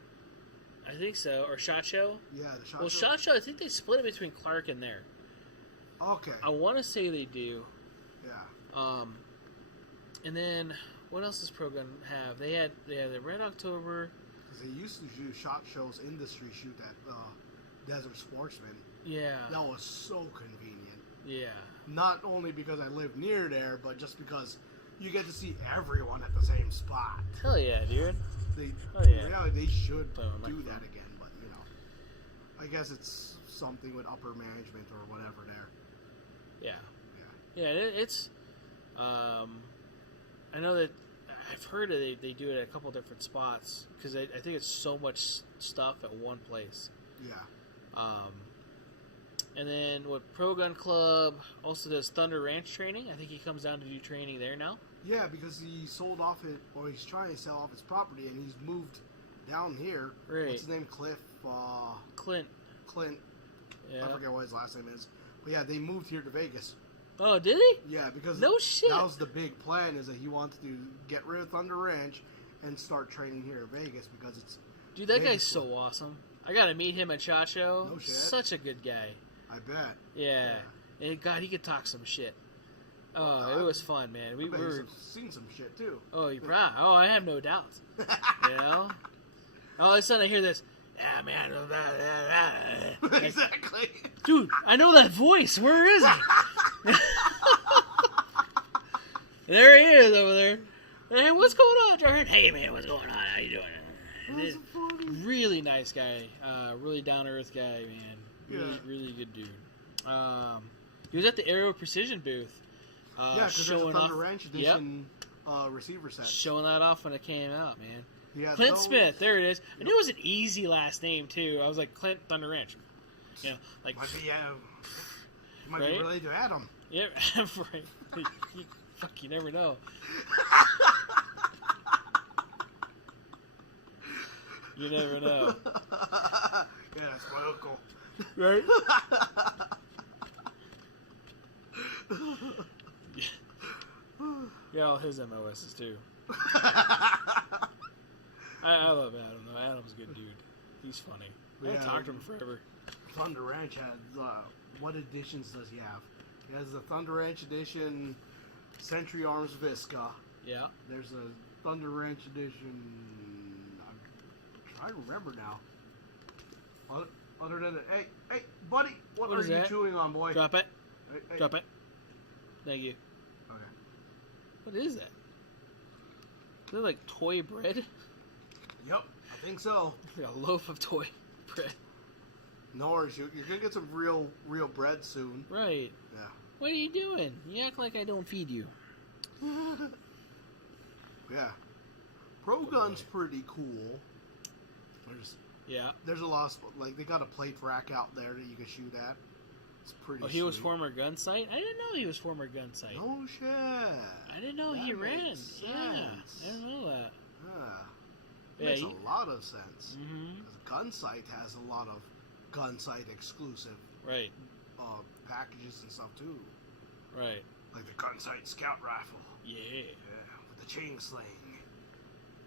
I think so. Or SHOT Show? Yeah, the SHOT Show. Well, SHOT Show, I think they split it between Clark and there. Okay. I want to say they do. Yeah. And then, what else does Pro Gun have? They had the Red October... Because they used to do SHOT Show's industry shoot at Desert Sportsman. Yeah. That was so convenient. Yeah. Not only because I live near there, but just because you get to see everyone at the same spot. Hell yeah, dude. They should do that again, but, I guess it's something with upper management or whatever there. Yeah. Yeah, it's... I know that I've heard they do it at a couple different spots, because I think it's so much stuff at one place. Yeah. And then Pro Gun Club also does Thunder Ranch training. I think he comes down to do training there now. Yeah, because he sold off it, or he's trying to sell off his property, and he's moved down here. Right. What's his name? Clint. Yeah. I forget what his last name is. But yeah, they moved here to Vegas. Oh, did he? Yeah, because no shit. That was the big plan, is that he wants to get rid of Thunder Ranch and start training here in Vegas, because it's... Dude, that guy's so awesome. I got to meet him at SHOT Show. No shit. Such a good guy. I bet. Yeah. And God, he could talk some shit. Oh, it was fun, man. We were seen some shit too. Oh, I have no doubt. You know. All of a sudden, I hear this. Yeah, man. Exactly. Dude, I know that voice. Where is he? There he is over there. Hey, what's going on, Jordan? Hey, man, what's going on? How you doing? Really nice guy. Really down to earth guy, man. Really good dude. He was at the Aero Precision booth. Yeah, because there's a Thunder Ranch Edition receiver set. Showing that off when it came out, man. Yeah, Clint Smith, there it is. I knew it was an easy last name, too. I was like, Clint Thunder Ranch. You know, like, might be related to Adam. Yeah, right. Fuck, you never know. You never know. Yeah, that's my uncle. Right? Yeah, all his MOSs too. I love Adam though. Adam's a good dude. He's funny. I haven't talked to him forever. Thunder Ranch has what editions does he have? He has the Thunder Ranch edition, Century Arms Visca. Yeah. There's a Thunder Ranch edition. I'm trying to remember now. Other than hey, buddy, what are you chewing on, boy? Drop it. Hey. Drop it. Thank you. Okay. What is that? Is that like toy bread? Yep, I think so. Like a loaf of toy bread. No worries, you're gonna get some real bread soon. Right. Yeah. What are you doing? You act like I don't feed you. Yeah. Pro Gun's pretty cool. There's a lot of, like, they got a plate rack out there that you can shoot at. It's pretty he was former gun sight? I didn't know he was former gun sight. No shit. I didn't know he ran. Sense. Yeah, I didn't know that. Yeah. Makes a lot of sense. Mm-hmm. Because Gunsight has a lot of Gunsight exclusive packages and stuff too. Right. Like the Gunsight Scout Rifle. Yeah. With the chain sling.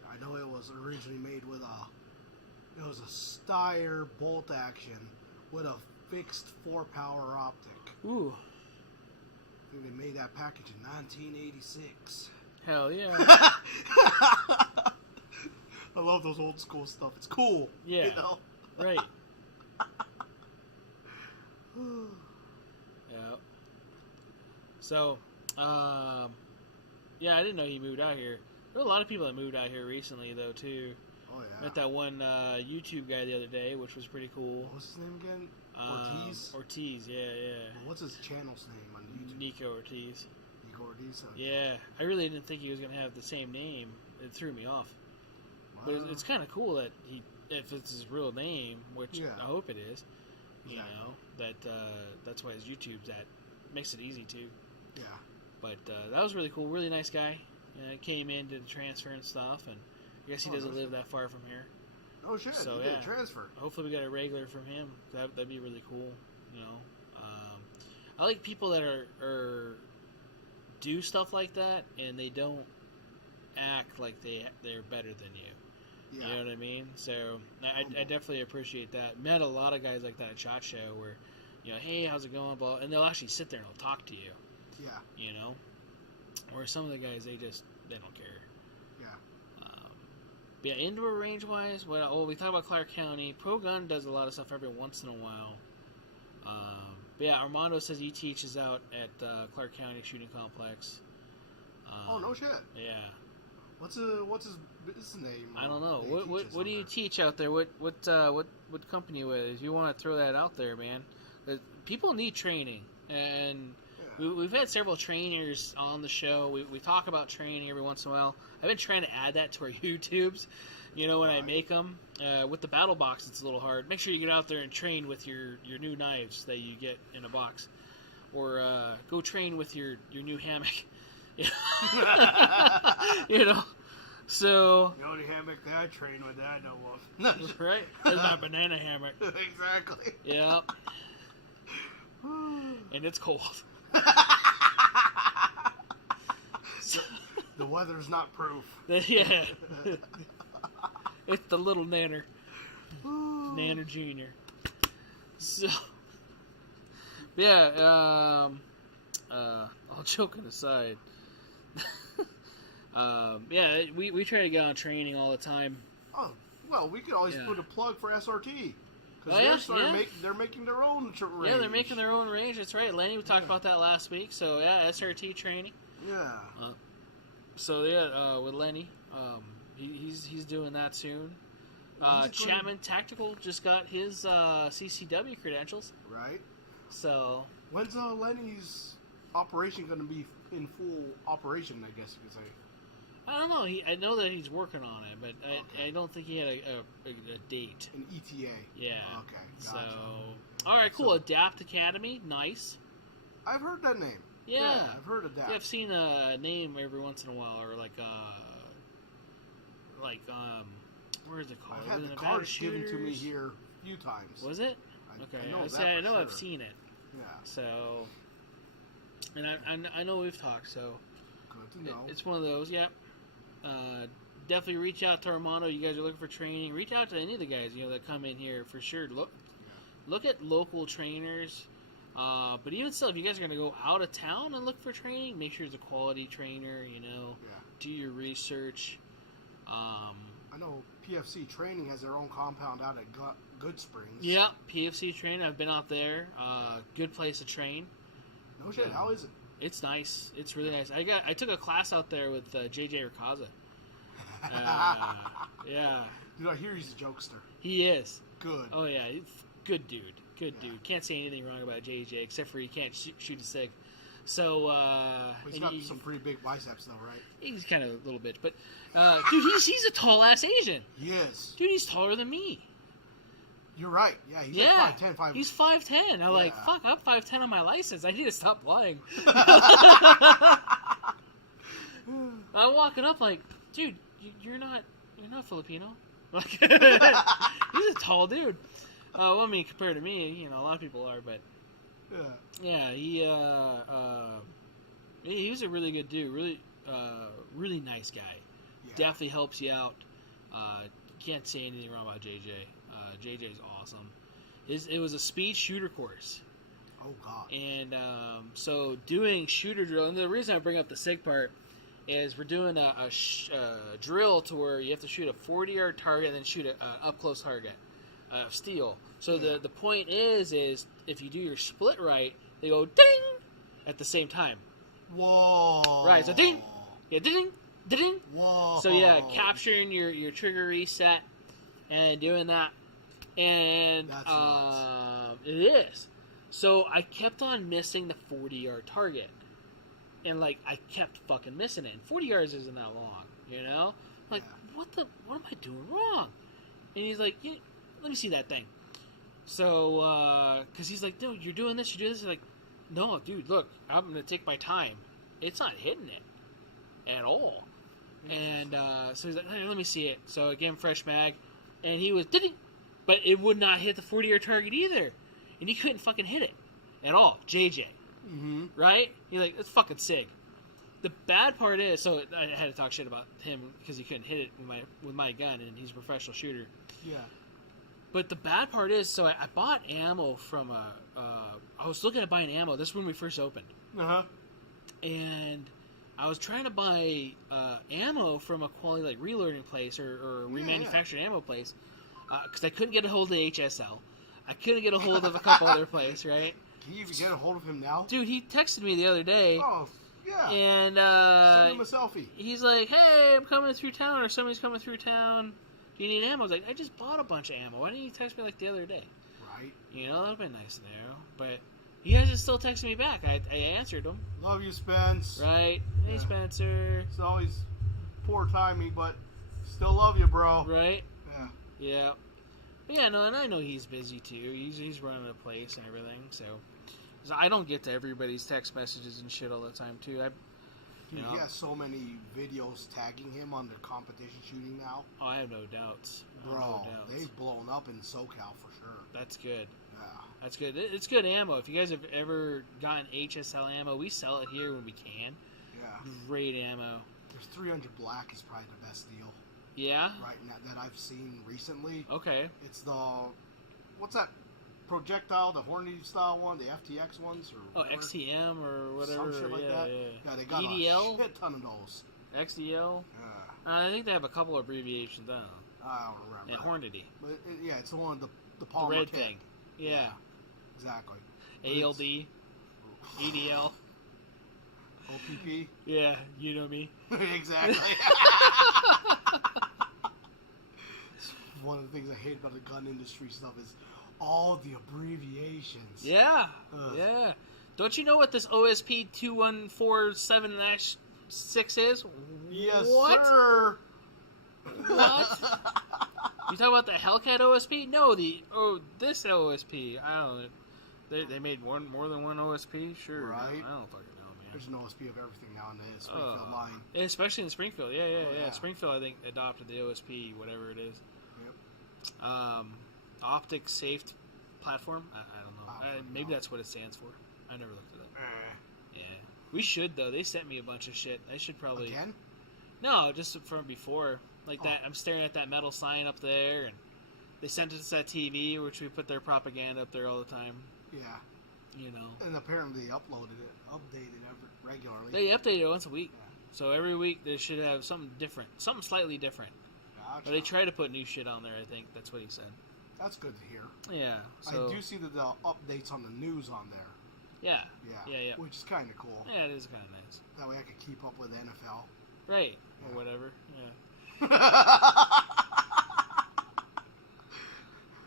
I know it was originally made with it was a Steyr bolt action with a fixed 4-power optic. Ooh. I think they made that package in 1986. Hell yeah. I love those old school stuff. It's cool. Yeah. You know? Right. Yeah. So, yeah, I didn't know he moved out here. There were a lot of people that moved out here recently, though, too. Oh, yeah. Met that one YouTube guy the other day, which was pretty cool. What's his name again? Ortiz? Ortiz, yeah. Well, what's his channel's name on YouTube? Nico Ortiz. Nico Ortiz? Okay. Yeah, I really didn't think he was going to have the same name. It threw me off. Wow. But it's kind of cool that if it's his real name, which I hope it is, you know, that's why his YouTube's at. Makes it easy, too. Yeah. But that was really cool. Really nice guy. Came in, did the transfer and stuff, and I guess he doesn't live that far from here. Oh, shit. So, he did a transfer. Hopefully we get a regular from him. That'd be really cool, you know. I like people that are do stuff like that, and they don't act like they're better than you. Yeah. You know what I mean? So I definitely appreciate that. Met a lot of guys like that at SHOT Show where, you know, hey, how's it going? Blah, and they'll actually sit there and they'll talk to you. Yeah. You know? Where some of the guys, they don't care. Yeah. But yeah, indoor range wise, we talk about Clark County. Pro Gun does a lot of stuff every once in a while. But yeah, Armando says he teaches out at Clark County Shooting Complex. Oh, no shit. Yeah. What's his business name? I don't know. What do you teach out there? What company with? If you want to throw that out there, man. People need training, and we've had several trainers on the show. We talk about training every once in a while. I've been trying to add that to our YouTubes. You know, when I make them. With the battle box, it's a little hard. Make sure you get out there and train with your new knives that you get in a box. Or go train with your new hammock. You know? So... The only hammock that I train with that I know of. Right? That's my banana hammock. Exactly. Yep. And it's cold. The weather's not proof. Yeah. It's the little Nanner. Nanner Jr. So, yeah, all joking aside, yeah, we try to get on training all the time. Oh, well, we could always put a plug for SRT. Because they're making their own range. Yeah, they're making their own range. That's right. Lenny, we talked about that last week. So, yeah, SRT training. Yeah. So, yeah, with Lenny, he's doing that soon. Chapman Tactical just got his CCW credentials. Right. So, When's Lenny's operation going to be in full operation, I guess you could say? I don't know. I know that he's working on it, but I don't think he had a date. An ETA? Yeah. Okay, gotcha. So, all right, cool. So, Adapt Academy, nice. I've heard that name. Yeah. I've heard Adapt. Yeah, I've seen a name every once in a while, or where is it called? I've had the cards given to me here a few times. Was it? Okay, I know I've seen it. Yeah. So, and I know we've talked, so good to know. It's one of those, yeah. Definitely reach out to Armando. You guys are looking for training. Reach out to any of the guys that come in here for sure. Look at local trainers. But even still, if you guys are going to go out of town and look for training, make sure it's a quality trainer. Do your research. I know PFC Training has their own compound out at Good Springs. Yeah, PFC Training. I've been out there. Good place to train. No shit. How is it? It's nice. It's really nice. I took a class out there with JJ Rakaza. Yeah. Dude, I hear he's a jokester. He is. Good. Oh yeah, good dude. Good dude. Can't say anything wrong about JJ except for he can't shoot a sig. So he's got some pretty big biceps though, right? He's kind of a little bit, but dude, he's a tall ass Asian. He is. Dude, he's taller than me. You're right. Yeah, he's like 5'10". He's 5'10". I'm like, fuck, I'm 5'10" on my license. I need to stop lying. I'm walking up like, dude, you're not Filipino. Like, he's a tall dude. Well, I mean, compared to me, a lot of people are, but yeah, he was a really good dude, really nice guy. Yeah. Definitely helps you out. Can't say anything wrong about JJ. JJ's awesome. It was a speed shooter course. Oh God! And so doing shooter drill, and the reason I bring up the SIG part is we're doing a drill to where you have to shoot a 40-yard target and then shoot an up-close target of steel. So the point is if you do your split right, they go ding at the same time. Whoa! Right, so ding, yeah, ding, ding. Whoa! So yeah, capturing your trigger reset and doing that, and it is. So I kept on missing the 40-yard target. And, I kept fucking missing it. And 40 yards isn't that long, what am I doing wrong? And he's like, let me see that thing. So, because he's like, dude, you're doing this. I'm like, no, dude, look, I'm going to take my time. It's not hitting it at all. And so he's like, hey, let me see it. So I gave him fresh mag. And he was, but it would not hit the 40-yard target either. And he couldn't fucking hit it at all. JJ. Mm-hmm. Right? He's like, it's fucking SIG. The bad part is, so I had to talk shit about him because he couldn't hit it with my gun, and he's a professional shooter. Yeah. But the bad part is, so I bought ammo from I was looking at buying ammo. This is when we first opened. Uh-huh. And I was trying to buy ammo from a quality, reloading place or remanufactured ammo place because I couldn't get a hold of HSL. I couldn't get a hold of a couple other places, right? Can you even get a hold of him now? Dude, he texted me the other day. Oh, yeah. And send him a selfie. He's like, hey, I'm coming through town, or somebody's coming through town. Do you need ammo? I was like, I just bought a bunch of ammo. Why didn't you text me the other day? Right. That would have been nice to know. But you guys are still texting me back. I answered them. Love you, Spence. Right. Hey, Spencer. It's always poor timing, but still love you, bro. Right? Yeah. Yeah. But yeah, no, and I know he's busy too. He's running a place and everything, so I don't get to everybody's text messages and shit all the time too. He has so many videos tagging him on the competition shooting now. Oh, I have no doubts. Bro, they've blown up in SoCal for sure. That's good. Yeah. That's good. It's good ammo. If you guys have ever gotten HSL ammo, we sell it here when we can. Yeah. Great ammo. There's 300 Black is probably the best deal. Yeah? Right now that I've seen recently. Okay. It's what's that projectile, the Hornady style one, the FTX ones? Or XTM or whatever. Some shit like that. Yeah, they got EDL? a shit ton of those. XDL? Yeah. I think they have a couple of abbreviations. I don't remember. And Hornady. But it's the one, the Palmer the red kit. thing. Yeah. Exactly. ALD. EDL. OPP? Yeah, you know me. Exactly. One of the things I hate about the gun industry stuff is all the abbreviations. Yeah. Yeah. Don't you know what this OSP 2147-6 is? Yes, what? sir. What? You talking about the Hellcat OSP? No, this OSP. I don't know. They made more than one OSP? Sure. Right. I don't fucking know, man. There's an OSP of everything now in the Springfield line. Especially in Springfield. Yeah. Yeah. Springfield, I think, adopted the OSP, whatever it is. Yep. Optic Safe Platform? I don't know. Maybe know. that's what it stands for. I never looked it up. Yeah. We should, though. They sent me a bunch of shit. I should probably... Again? No, just from before. Like that, I'm staring at that metal sign up there, and they sent us that TV, which we put their propaganda up there all the time. Yeah. You know. And apparently they updated regularly. They update it once a week. Yeah. So every week they should have something different. Something slightly different. Gotcha. Or they try to put new shit on there, I think. That's what he said. That's good to hear. Yeah. So, I do see the updates on the news on there. Yeah. Yeah. Which is kind of cool. Yeah, it is kind of nice. That way I can keep up with the NFL. Right. Yeah. Or whatever. Yeah.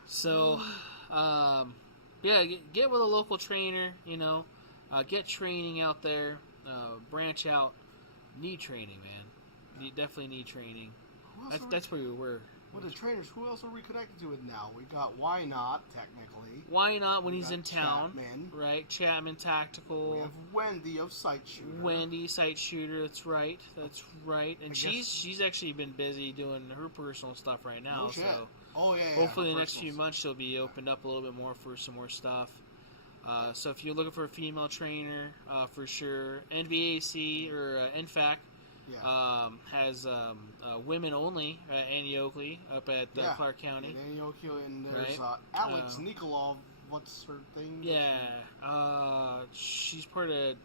So, yeah, get with a local trainer, you know, get training out there, branch out, need training, man. You definitely need training. That's where we were. With the trainers, who else are we connected to it now? We got Why Not, technically. Why Not when he's in town. Chapman. Right, Chapman Tactical. We have Wendy of Sight Shooter. Wendy, Sight Shooter, that's right. And she's actually been busy doing her personal stuff right now, so... Oh, yeah. Hopefully, the next few months she'll be opened up a little bit more for some more stuff. So if you're looking for a female trainer, for sure, NVAC or NFAC has women only. Annie Oakley up at Clark County. Yeah, Annie Oakley, and there's Alex Nikolov. What's her thing? Yeah, she's part of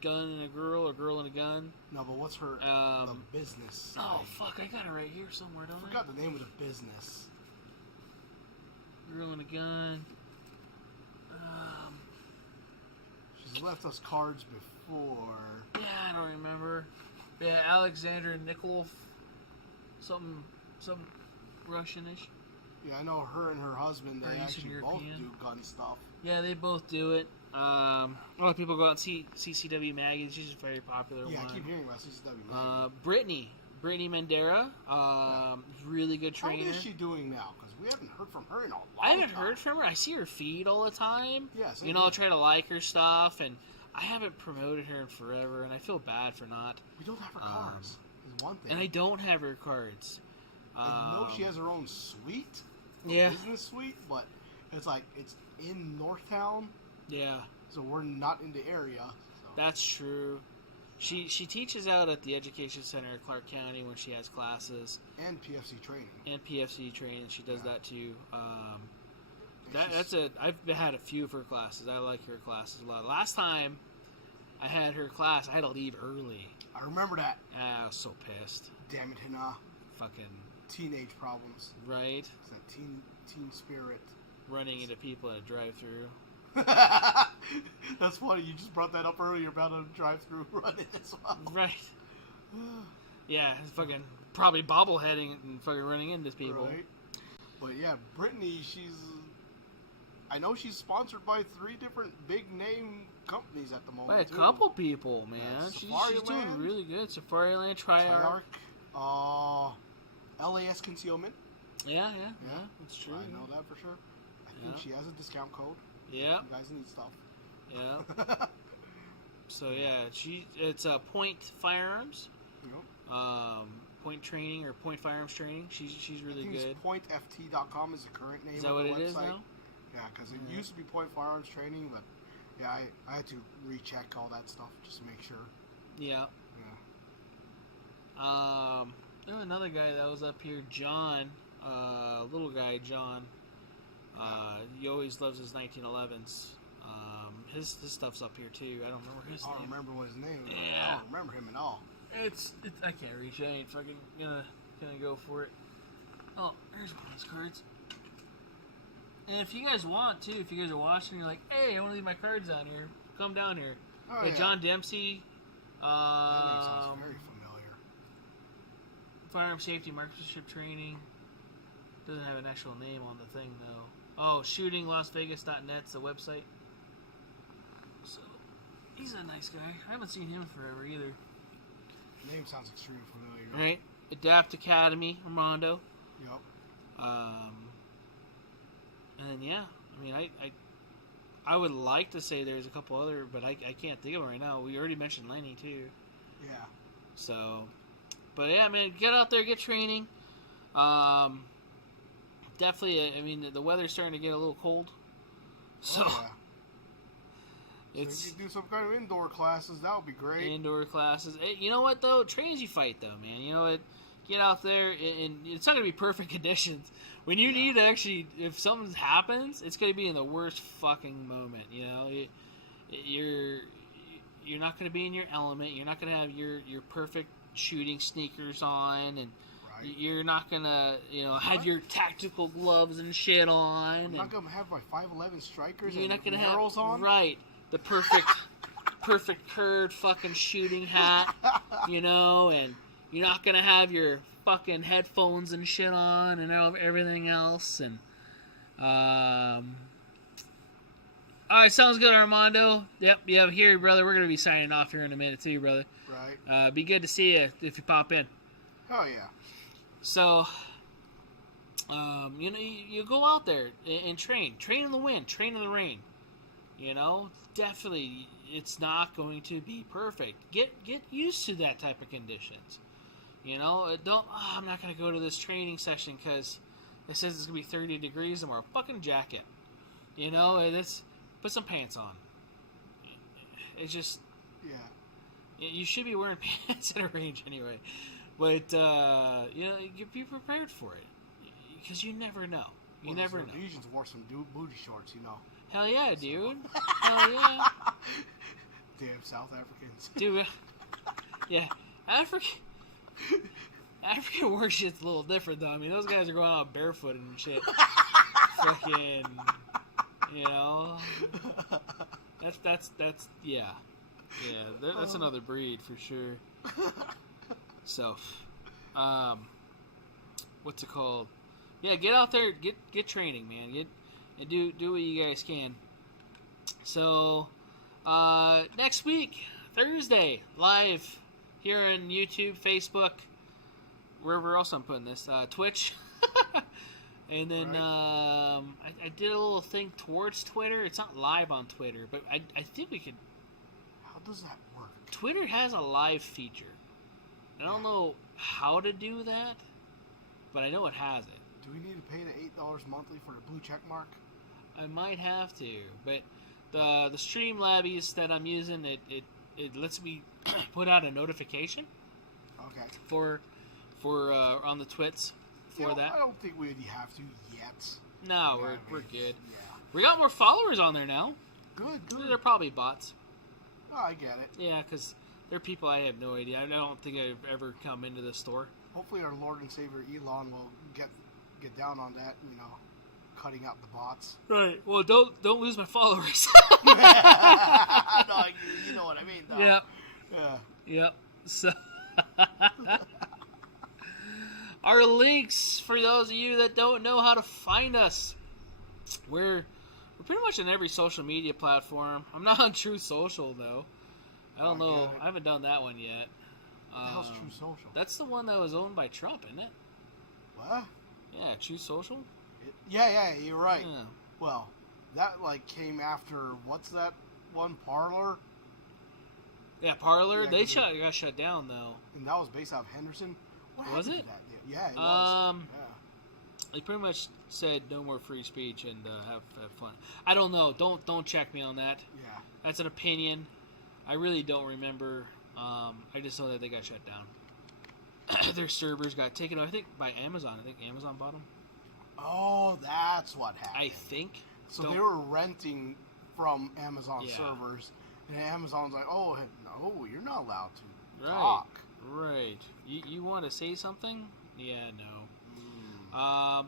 Gun and a Girl or Girl and a Gun. No, but what's her the business side? Oh, fuck, I got it right here somewhere, don't I? Forgot the name of the business. Girl and a Gun. She's left us cards before. Yeah, I don't remember. Yeah, Alexander Nikolov. Something Russianish. Yeah, I know her and her husband, they actually European. both do gun stuff. Yeah, they both do it. A lot of people go out and see CCW Maggie. She's a very popular one. Yeah, I keep hearing about CCW Maggie. Brittany Mandera, really good trainer. How is she doing now? Because we haven't heard from her in a long time. I haven't heard from her. I see her feed all the time. Yes. I'll try to like her stuff, and I haven't promoted her in forever, and I feel bad for not. We don't have her cards. Is one thing. And I don't have her cards. I know she has her own suite. Business suite, but it's like it's in Northtown. Yeah. So we're not in the area. So. That's true. She teaches out at the Education Center at Clark County when she has classes. And PFC training. She does that too. I've had a few of her classes. I like her classes a lot. Last time I had her class, I had to leave early. I remember that. I was so pissed. Damn it, Hina. Fucking teenage problems. Right? It's that teen spirit. Running into people at a drive-thru. That's funny. You just brought that up earlier about a drive-thru running as well. Right. Yeah, it's fucking probably bobbleheading and fucking running into people. Right. But yeah, Brittany, I know she's sponsored by 3 different big-name companies at the moment. By a couple people, man. She's doing really good. Safariland, Triarch. LAS Concealment. Yeah, that's true. I know that for sure. I think she has a discount code. Yeah. You guys need stuff. Yeah. So yeah, it's Point Firearms. Yep. Point Training or Point Firearms Training. She's really good. PointFT.com is the current name. Is that what it is now? Yeah, because it used to be Point Firearms Training, but yeah, I had to recheck all that stuff just to make sure. Yeah. There's another guy that was up here, John. Little guy, John. He always loves his 1911s. His stuff's up here too. I don't remember his name. I don't remember what his name is. Yeah. I don't remember him at all. It's I can't reach it. I ain't fucking gonna go for it. Oh, there's one of those cards. And if you guys want to, if you guys are watching, you're like, hey, I want to leave my cards down here. Come down here. Oh, yeah. John Dempsey. That name sounds very familiar. Firearm safety marksmanship training. Doesn't have an actual name on the thing though. Oh, shootinglasvegas.net's the website. He's a nice guy. I haven't seen him forever either. Name sounds extremely familiar. Right? Adapt Academy, Armando. Yep. And then, yeah. I mean, I would like to say there's a couple other, but I can't think of them right now. We already mentioned Lenny, too. Yeah. So, but yeah, man, get out there, get training. Definitely, I mean, the weather's starting to get a little cold. So, If you do some kind of indoor classes, that would be great. Indoor classes. You know what, though? Train as you fight, though, man. You know what? Get out there, and it's not going to be perfect conditions. When you need to actually, if something happens, it's going to be in the worst fucking moment, you know? You're not going to be in your element. You're not going to have your perfect shooting sneakers on, and you're not going to, have your tactical gloves and shit on. I'm not going to have my 511 strikers you're and not gonna arrows have, on. Right. The perfect curved fucking shooting hat, and you're not going to have your fucking headphones and shit on and everything else. And, all right, sounds good, Armando. Yep, here, brother. We're going to be signing off here in a minute, too, brother. Right. Be good to see you if you pop in. Oh, yeah. So, you go out there and train. Train in the wind. Train in the rain. Definitely, it's not going to be perfect. Get used to that type of conditions. I'm not going to go to this training session because it says it's going to be 30 degrees and wear a fucking jacket. Put some pants on. It's just... Yeah. You should be wearing pants at a range anyway. But, be prepared for it. Because you never know. You never know. Asians wore some booty shorts, Hell yeah, dude. Hell yeah. Damn South Africans. Dude, yeah. African war shit's a little different, though. I mean, those guys are going out barefooted and shit. Freaking, That's yeah. Yeah, that's another breed for sure. So, what's it called? Yeah, get out there, get training, man. And do what you guys can. So, next week, Thursday, live here on YouTube, Facebook, wherever else I'm putting this, Twitch. And then I did a little thing towards Twitter. It's not live on Twitter, but I think we could... How does that work? Twitter has a live feature. I don't know how to do that, but I know it has it. Do we need to pay the $8 monthly for the blue check mark? I might have to, but the Streamlabs that I'm using, it lets me put out a notification. Okay. For on the twits for that. I don't think we have to yet. No, we're good. Yeah. We got more followers on there now. Good. They're probably bots. Oh, I get it. Yeah, because they're people I have no idea. I don't think I've ever come into the store. Hopefully our Lord and Savior Elon will get down on that, cutting out the bots. Right. Well, don't lose my followers. No, you know what I mean, though. Yeah. Yeah. Yep. So, our links for those of you that don't know how to find us. We're pretty much on every social media platform. I'm not on True Social though. I don't know. I haven't done that one yet. How's True Social? That's the one that was owned by Trump, isn't it? What? Yeah, True Social. Yeah, you're right. Yeah. Well, that came after what's that one, Parler? Yeah, Parler. Yeah, They got shut down though. And that was based out of Henderson. What Was happened it? to that? Yeah, it was. Yeah. They pretty much said no more free speech and have fun. I don't know. Don't check me on that. Yeah. That's an opinion. I really don't remember. I just know that they got shut down. Their servers got taken, I think, by Amazon. I think Amazon bought them. Oh, that's what happened. I think. So they were renting from Amazon servers, and Amazon's like, "Oh no, you're not allowed to talk." Right. You want to say something? Yeah, no.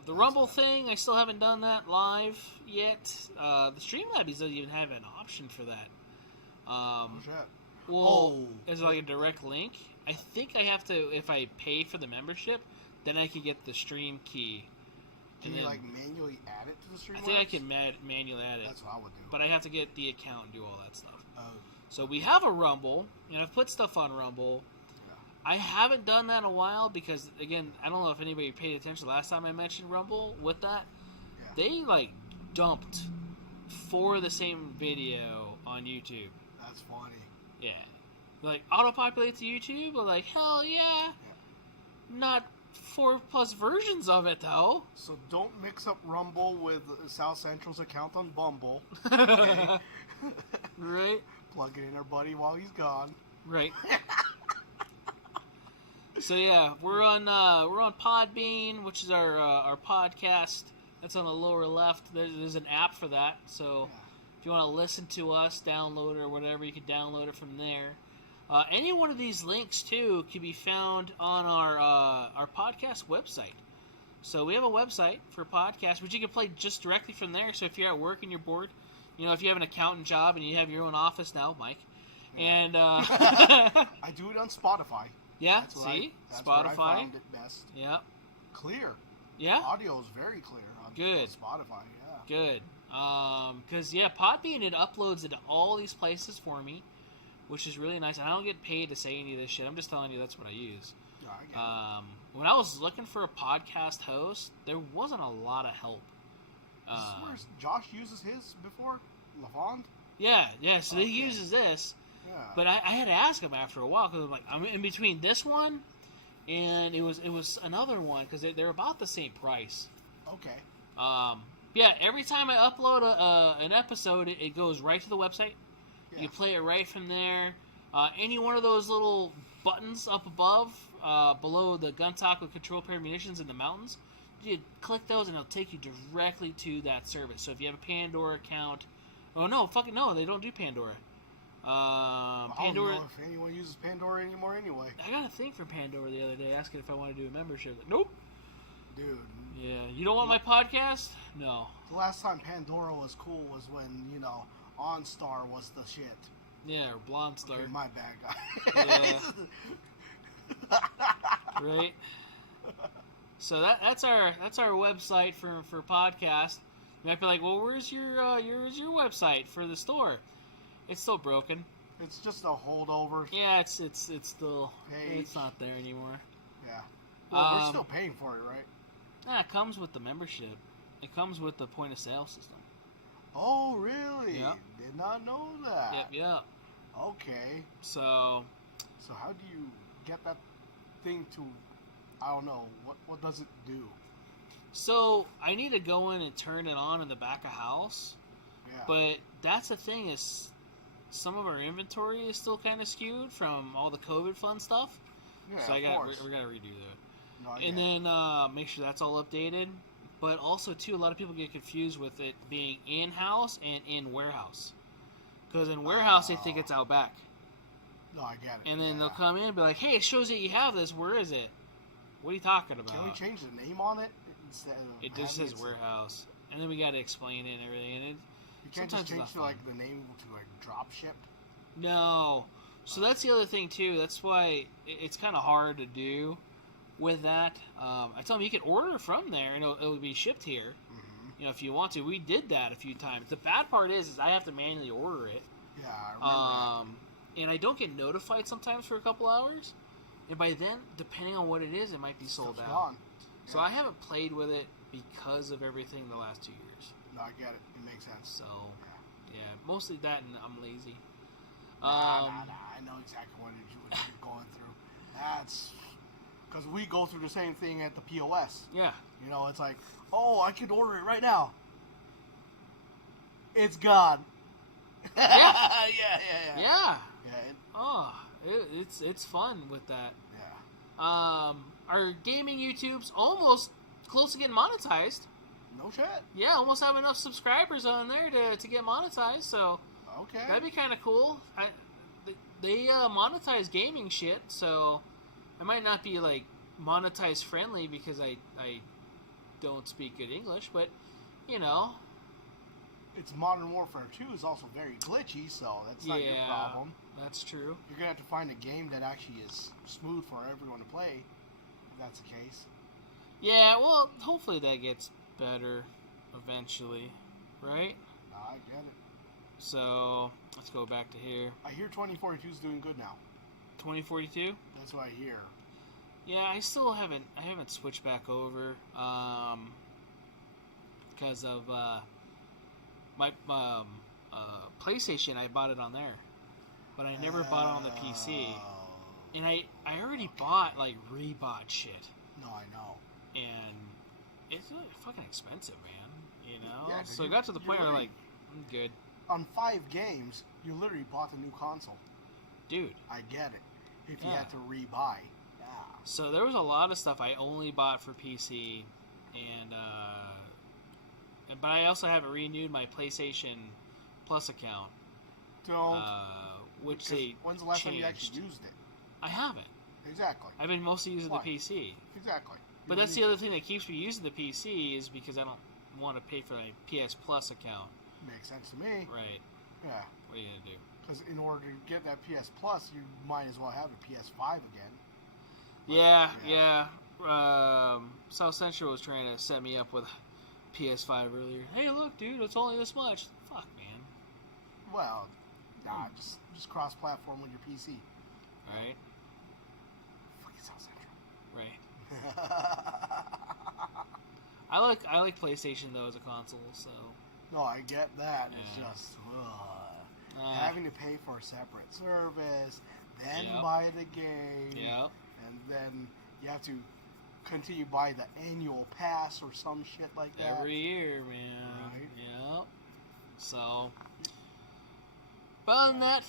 The Rumble thing, I still haven't done that live yet. The Streamlabs doesn't even have an option for that. Is it like a direct link? I think I have to, if I pay for the membership, then I can get the stream key. Can you manually add it to the Streamlabs? I think I can manually add it. That's what I would do. But I have to get the account and do all that stuff. Oh. So we have a Rumble, and I've put stuff on Rumble. Yeah. I haven't done that in a while because, again, I don't know if anybody paid attention last time I mentioned Rumble with that. Yeah. They, dumped 4 of the same video on YouTube. That's funny. Yeah. Auto-populate to YouTube? But hell yeah. Not 4+ versions of it, though. So don't mix up Rumble with South Central's account on Bumble. Okay? Right. Plug it in our buddy while he's gone. Right. So yeah, we're on Podbean, which is our podcast. That's on the lower left. There's an app for that. So if you want to listen to us, download it or whatever, you can download it from there. Any one of these links too can be found on our podcast website. So we have a website for podcasts, which you can play just directly from there. So if you're at work and you're bored, if you have an accountant job and you have your own office now, Mike, and I do it on Spotify. Yeah, that's see, that's Spotify. Where I found it best. Yeah, clear. Yeah, audio is very clear on Spotify. Yeah, good. Because Podbean, it uploads into all these places for me, which is really nice. And I don't get paid to say any of this shit. I'm just telling you that's what I use. No, I get it. When I was looking for a podcast host, there wasn't a lot of help. This is where Josh uses his before? Lavond? Yeah. So he uses this. Yeah. But I had to ask him after a while, because I'm in between this one and it was another one, because they're about the same price. Okay. Every time I upload an episode, it goes right to the website. Yeah. You play it right from there. Any one of those little buttons up above, below the gun talk with control pair munitions in the mountains, you click those and it'll take you directly to that service. So if you have a Pandora account, no, they don't do Pandora. I don't know if anyone uses Pandora anymore anyway. I got a thing from Pandora the other day asking if I want to do a membership. Nope. Dude. Yeah, you don't want my podcast? No. The last time Pandora was cool was when, OnStar was the shit. Yeah, or Blonde Star. Okay, my bad, guy. Yeah. Right. So that's our website for podcast. You might be like, well, where's your website for the store? It's still broken. It's just a holdover. Yeah, it's still page. It's not there anymore. Yeah. Well, we're still paying for it, right? Yeah, it comes with the membership. It comes with the point of sale system. Oh, really? Yep. Did not know that. Yep. Okay. So how do you get that thing to, I don't know, what does it do? So I need to go in and turn it on in the back of house. Yeah. But that's the thing, is some of our inventory is still kind of skewed from all the COVID fun stuff. Yeah, so we gotta redo that. No, and then make sure that's all updated. But also, too, a lot of people get confused with it being in-house and in warehouse. Because in warehouse, they think it's out back. No, I get it. And then they'll come in and be like, hey, it shows that you have this. Where is it? What are you talking about? Can we change the name on it instead of it just says warehouse. And then we got to explain it and everything. And you can't just change the name to drop shipped? No. So that's the other thing, too. That's why it's kind of hard to do with that. I tell them you can order from there and it'll be shipped here. Mm-hmm. If you want to. We did that a few times. The bad part is I have to manually order it. Yeah, I remember that. And I don't get notified sometimes for a couple hours. And by then, depending on what it is, it might be sold out. Gone. So I haven't played with it because of everything the last 2 years. No, I get it. It makes sense. So, yeah, mostly that, and I'm lazy. Nah. I know exactly what you're going through. That's because we go through the same thing at the POS. Yeah. It's like, oh, I could order it right now. It's gone. Yeah. Yeah. It's fun with that. Yeah. Our gaming YouTube's almost close to getting monetized. No shit. Yeah, almost have enough subscribers on there to get monetized. So okay, that'd be kind of cool. They monetize gaming shit, so it might not be like monetize friendly because I don't speak good English, but it's Modern Warfare 2 is also very glitchy, so that's not your problem. That's true. You're gonna have to find a game that actually is smooth for everyone to play, if that's the case. Yeah, well, hopefully that gets better eventually, right? I get it. So let's go back to here. I hear 2042 is doing good now. 2042. That's what I hear. Yeah, I still haven't switched back over because of my PlayStation. I bought it on there, but I never bought it on the PC. And I already bought like rebought shit. No, I know. And it's really fucking expensive, man. You know. Yeah, so it got to the point where like, I'm good. On 5 games, you literally bought the new console. Dude. I get it. If you had to rebuy. Yeah. So there was a lot of stuff I only bought for PC, and but I also haven't renewed my PlayStation Plus account. Don't. Which they when's the last changed. time you actually used it? I haven't. Exactly. I've been mostly using the PC. Exactly. But that's the other thing that keeps me using the PC is because I don't want to pay for my PS Plus account. Makes sense to me. Right. Yeah. What are you gonna do? Because in order to get that PS Plus, you might as well have a PS5 again. Yeah. South Central was trying to set me up with PS5 earlier. Hey, look, dude, it's only this much. Fuck, man. Well, nah, just cross-platform with your PC. Right. Fucking South Central. Right. I like PlayStation though as a console, so. No, I get that. It's just having to pay for a separate service, then buy the game, and then you have to continue buy the annual pass or some shit like that. Every year, man. Right. Yeah. So, but other than that,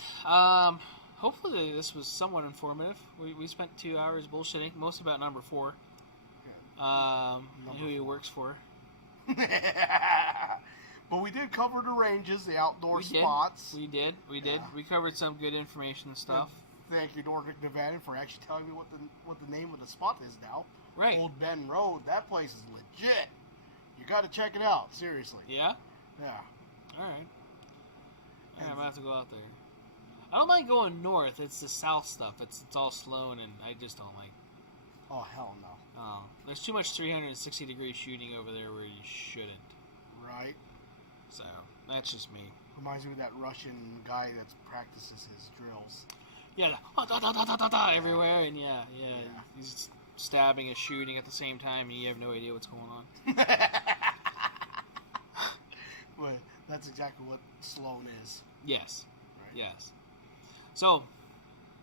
hopefully this was somewhat informative. We spent 2 hours bullshitting, most about number 4. Who he works for. But we did cover the ranges, the outdoor spots. We did. We covered some good information and stuff. And thank you, Nordic Nevada, for actually telling me what the name of the spot is now. Right. Old Bend Road. That place is legit. You got to check it out. Seriously. Yeah? Yeah. All right. Yeah, I'm going to have to go out there. I don't mind going north. It's the south stuff. It's all slow, and I just don't like. Oh, hell no. Oh, there's too much 360-degree shooting over there where you shouldn't. Right. So, that's just me. Reminds me of that Russian guy that practices his drills. Yeah, everywhere, and yeah. He's stabbing and shooting at the same time, and you have no idea what's going on. Well, that's exactly what Sloan is. Yes. Right? Yes. So,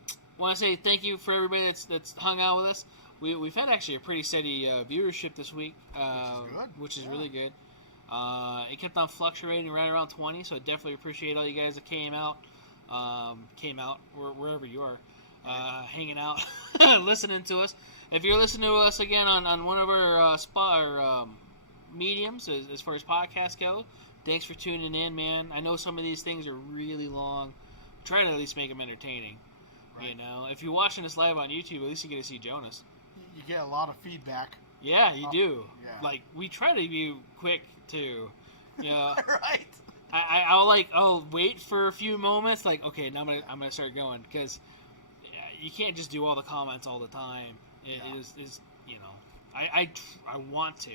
I want to say thank you for everybody that's hung out with us. We've had actually a pretty steady viewership this week, which is really good. It kept on fluctuating right around 20, so I definitely appreciate all you guys that came out wherever you are, hanging out, listening to us. If you're listening to us again on one of our mediums as far as podcasts go, thanks for tuning in, man. I know some of these things are really long. Try to at least make them entertaining. Right. You know, if you're watching this live on YouTube, at least you get to see Jonas. You get a lot of feedback. Yeah, you do. Yeah. Like, we try to be quick, too. You know? Right. I'll wait for a few moments, like, okay, now I'm gonna start going, because you can't just do all the comments all the time. It is you know, I want to,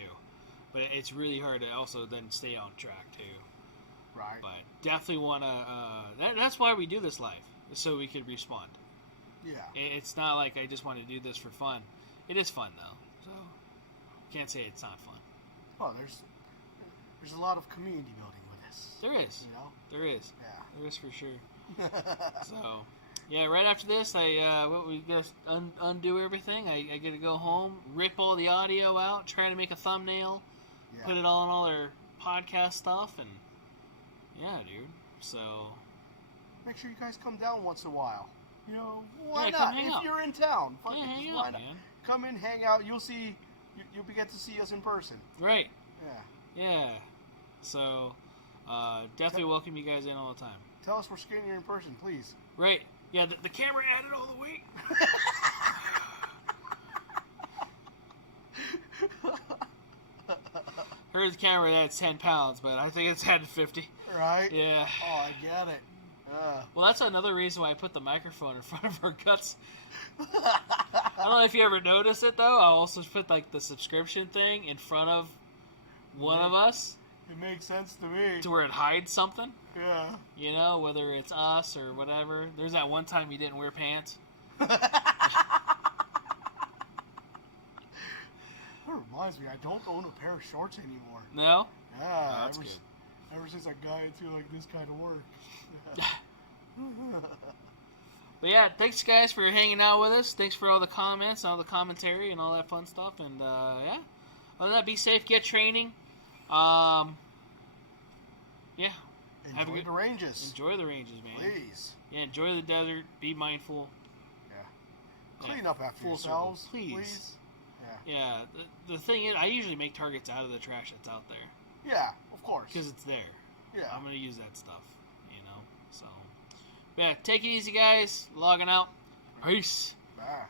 but it's really hard to also then stay on track, too. Right. But definitely want to, that's why we do this live, so we can respond. Yeah. It's not like I just want to do this for fun. It is fun, though. So, can't say it's not fun. Well, there's a lot of community building with this. There is. You know? There is. Yeah. There is for sure. So, yeah, right after this, we just undo everything. I get to go home, rip all the audio out, try to make a thumbnail, put it all on all our podcast stuff, and yeah, dude. So, make sure you guys come down once in a while. You know, why come not? hang If out. you're in town, Hang why out, not? man. Come in, hang out. You'll get to see us in person. Right. Yeah. Yeah. So, definitely welcome you guys in all the time. Tell us we're skinnier in person, please. Right. Yeah, the camera added all the weight. Heard the camera that's 10 pounds, but I think it's added 50. Right? Yeah. Oh, I get it. Well, that's another reason why I put the microphone in front of our guts. I don't know if you ever noticed it, though. I also put, like, the subscription thing in front of one of us. It makes sense to me. To where it hides something. Yeah. You know, whether it's us or whatever. There's that one time you didn't wear pants. That reminds me, I don't own a pair of shorts anymore. No? Yeah. Oh, that's good. Ever since I got into like this kind of work. But yeah, thanks guys for hanging out with us. Thanks for all the comments, all the commentary, and all that fun stuff. And yeah, other than that, be safe, get training. Yeah. Enjoy the ranges. Enjoy the ranges, man. Please. Yeah, enjoy the desert. Be mindful. Yeah. Clean up after yourselves, please. Yeah. The thing is, I usually make targets out of the trash that's out there. Yeah, of course. Because it's there. Yeah. I'm going to use that stuff, you know. So, yeah, take it easy, guys. Logging out. Peace. Bye.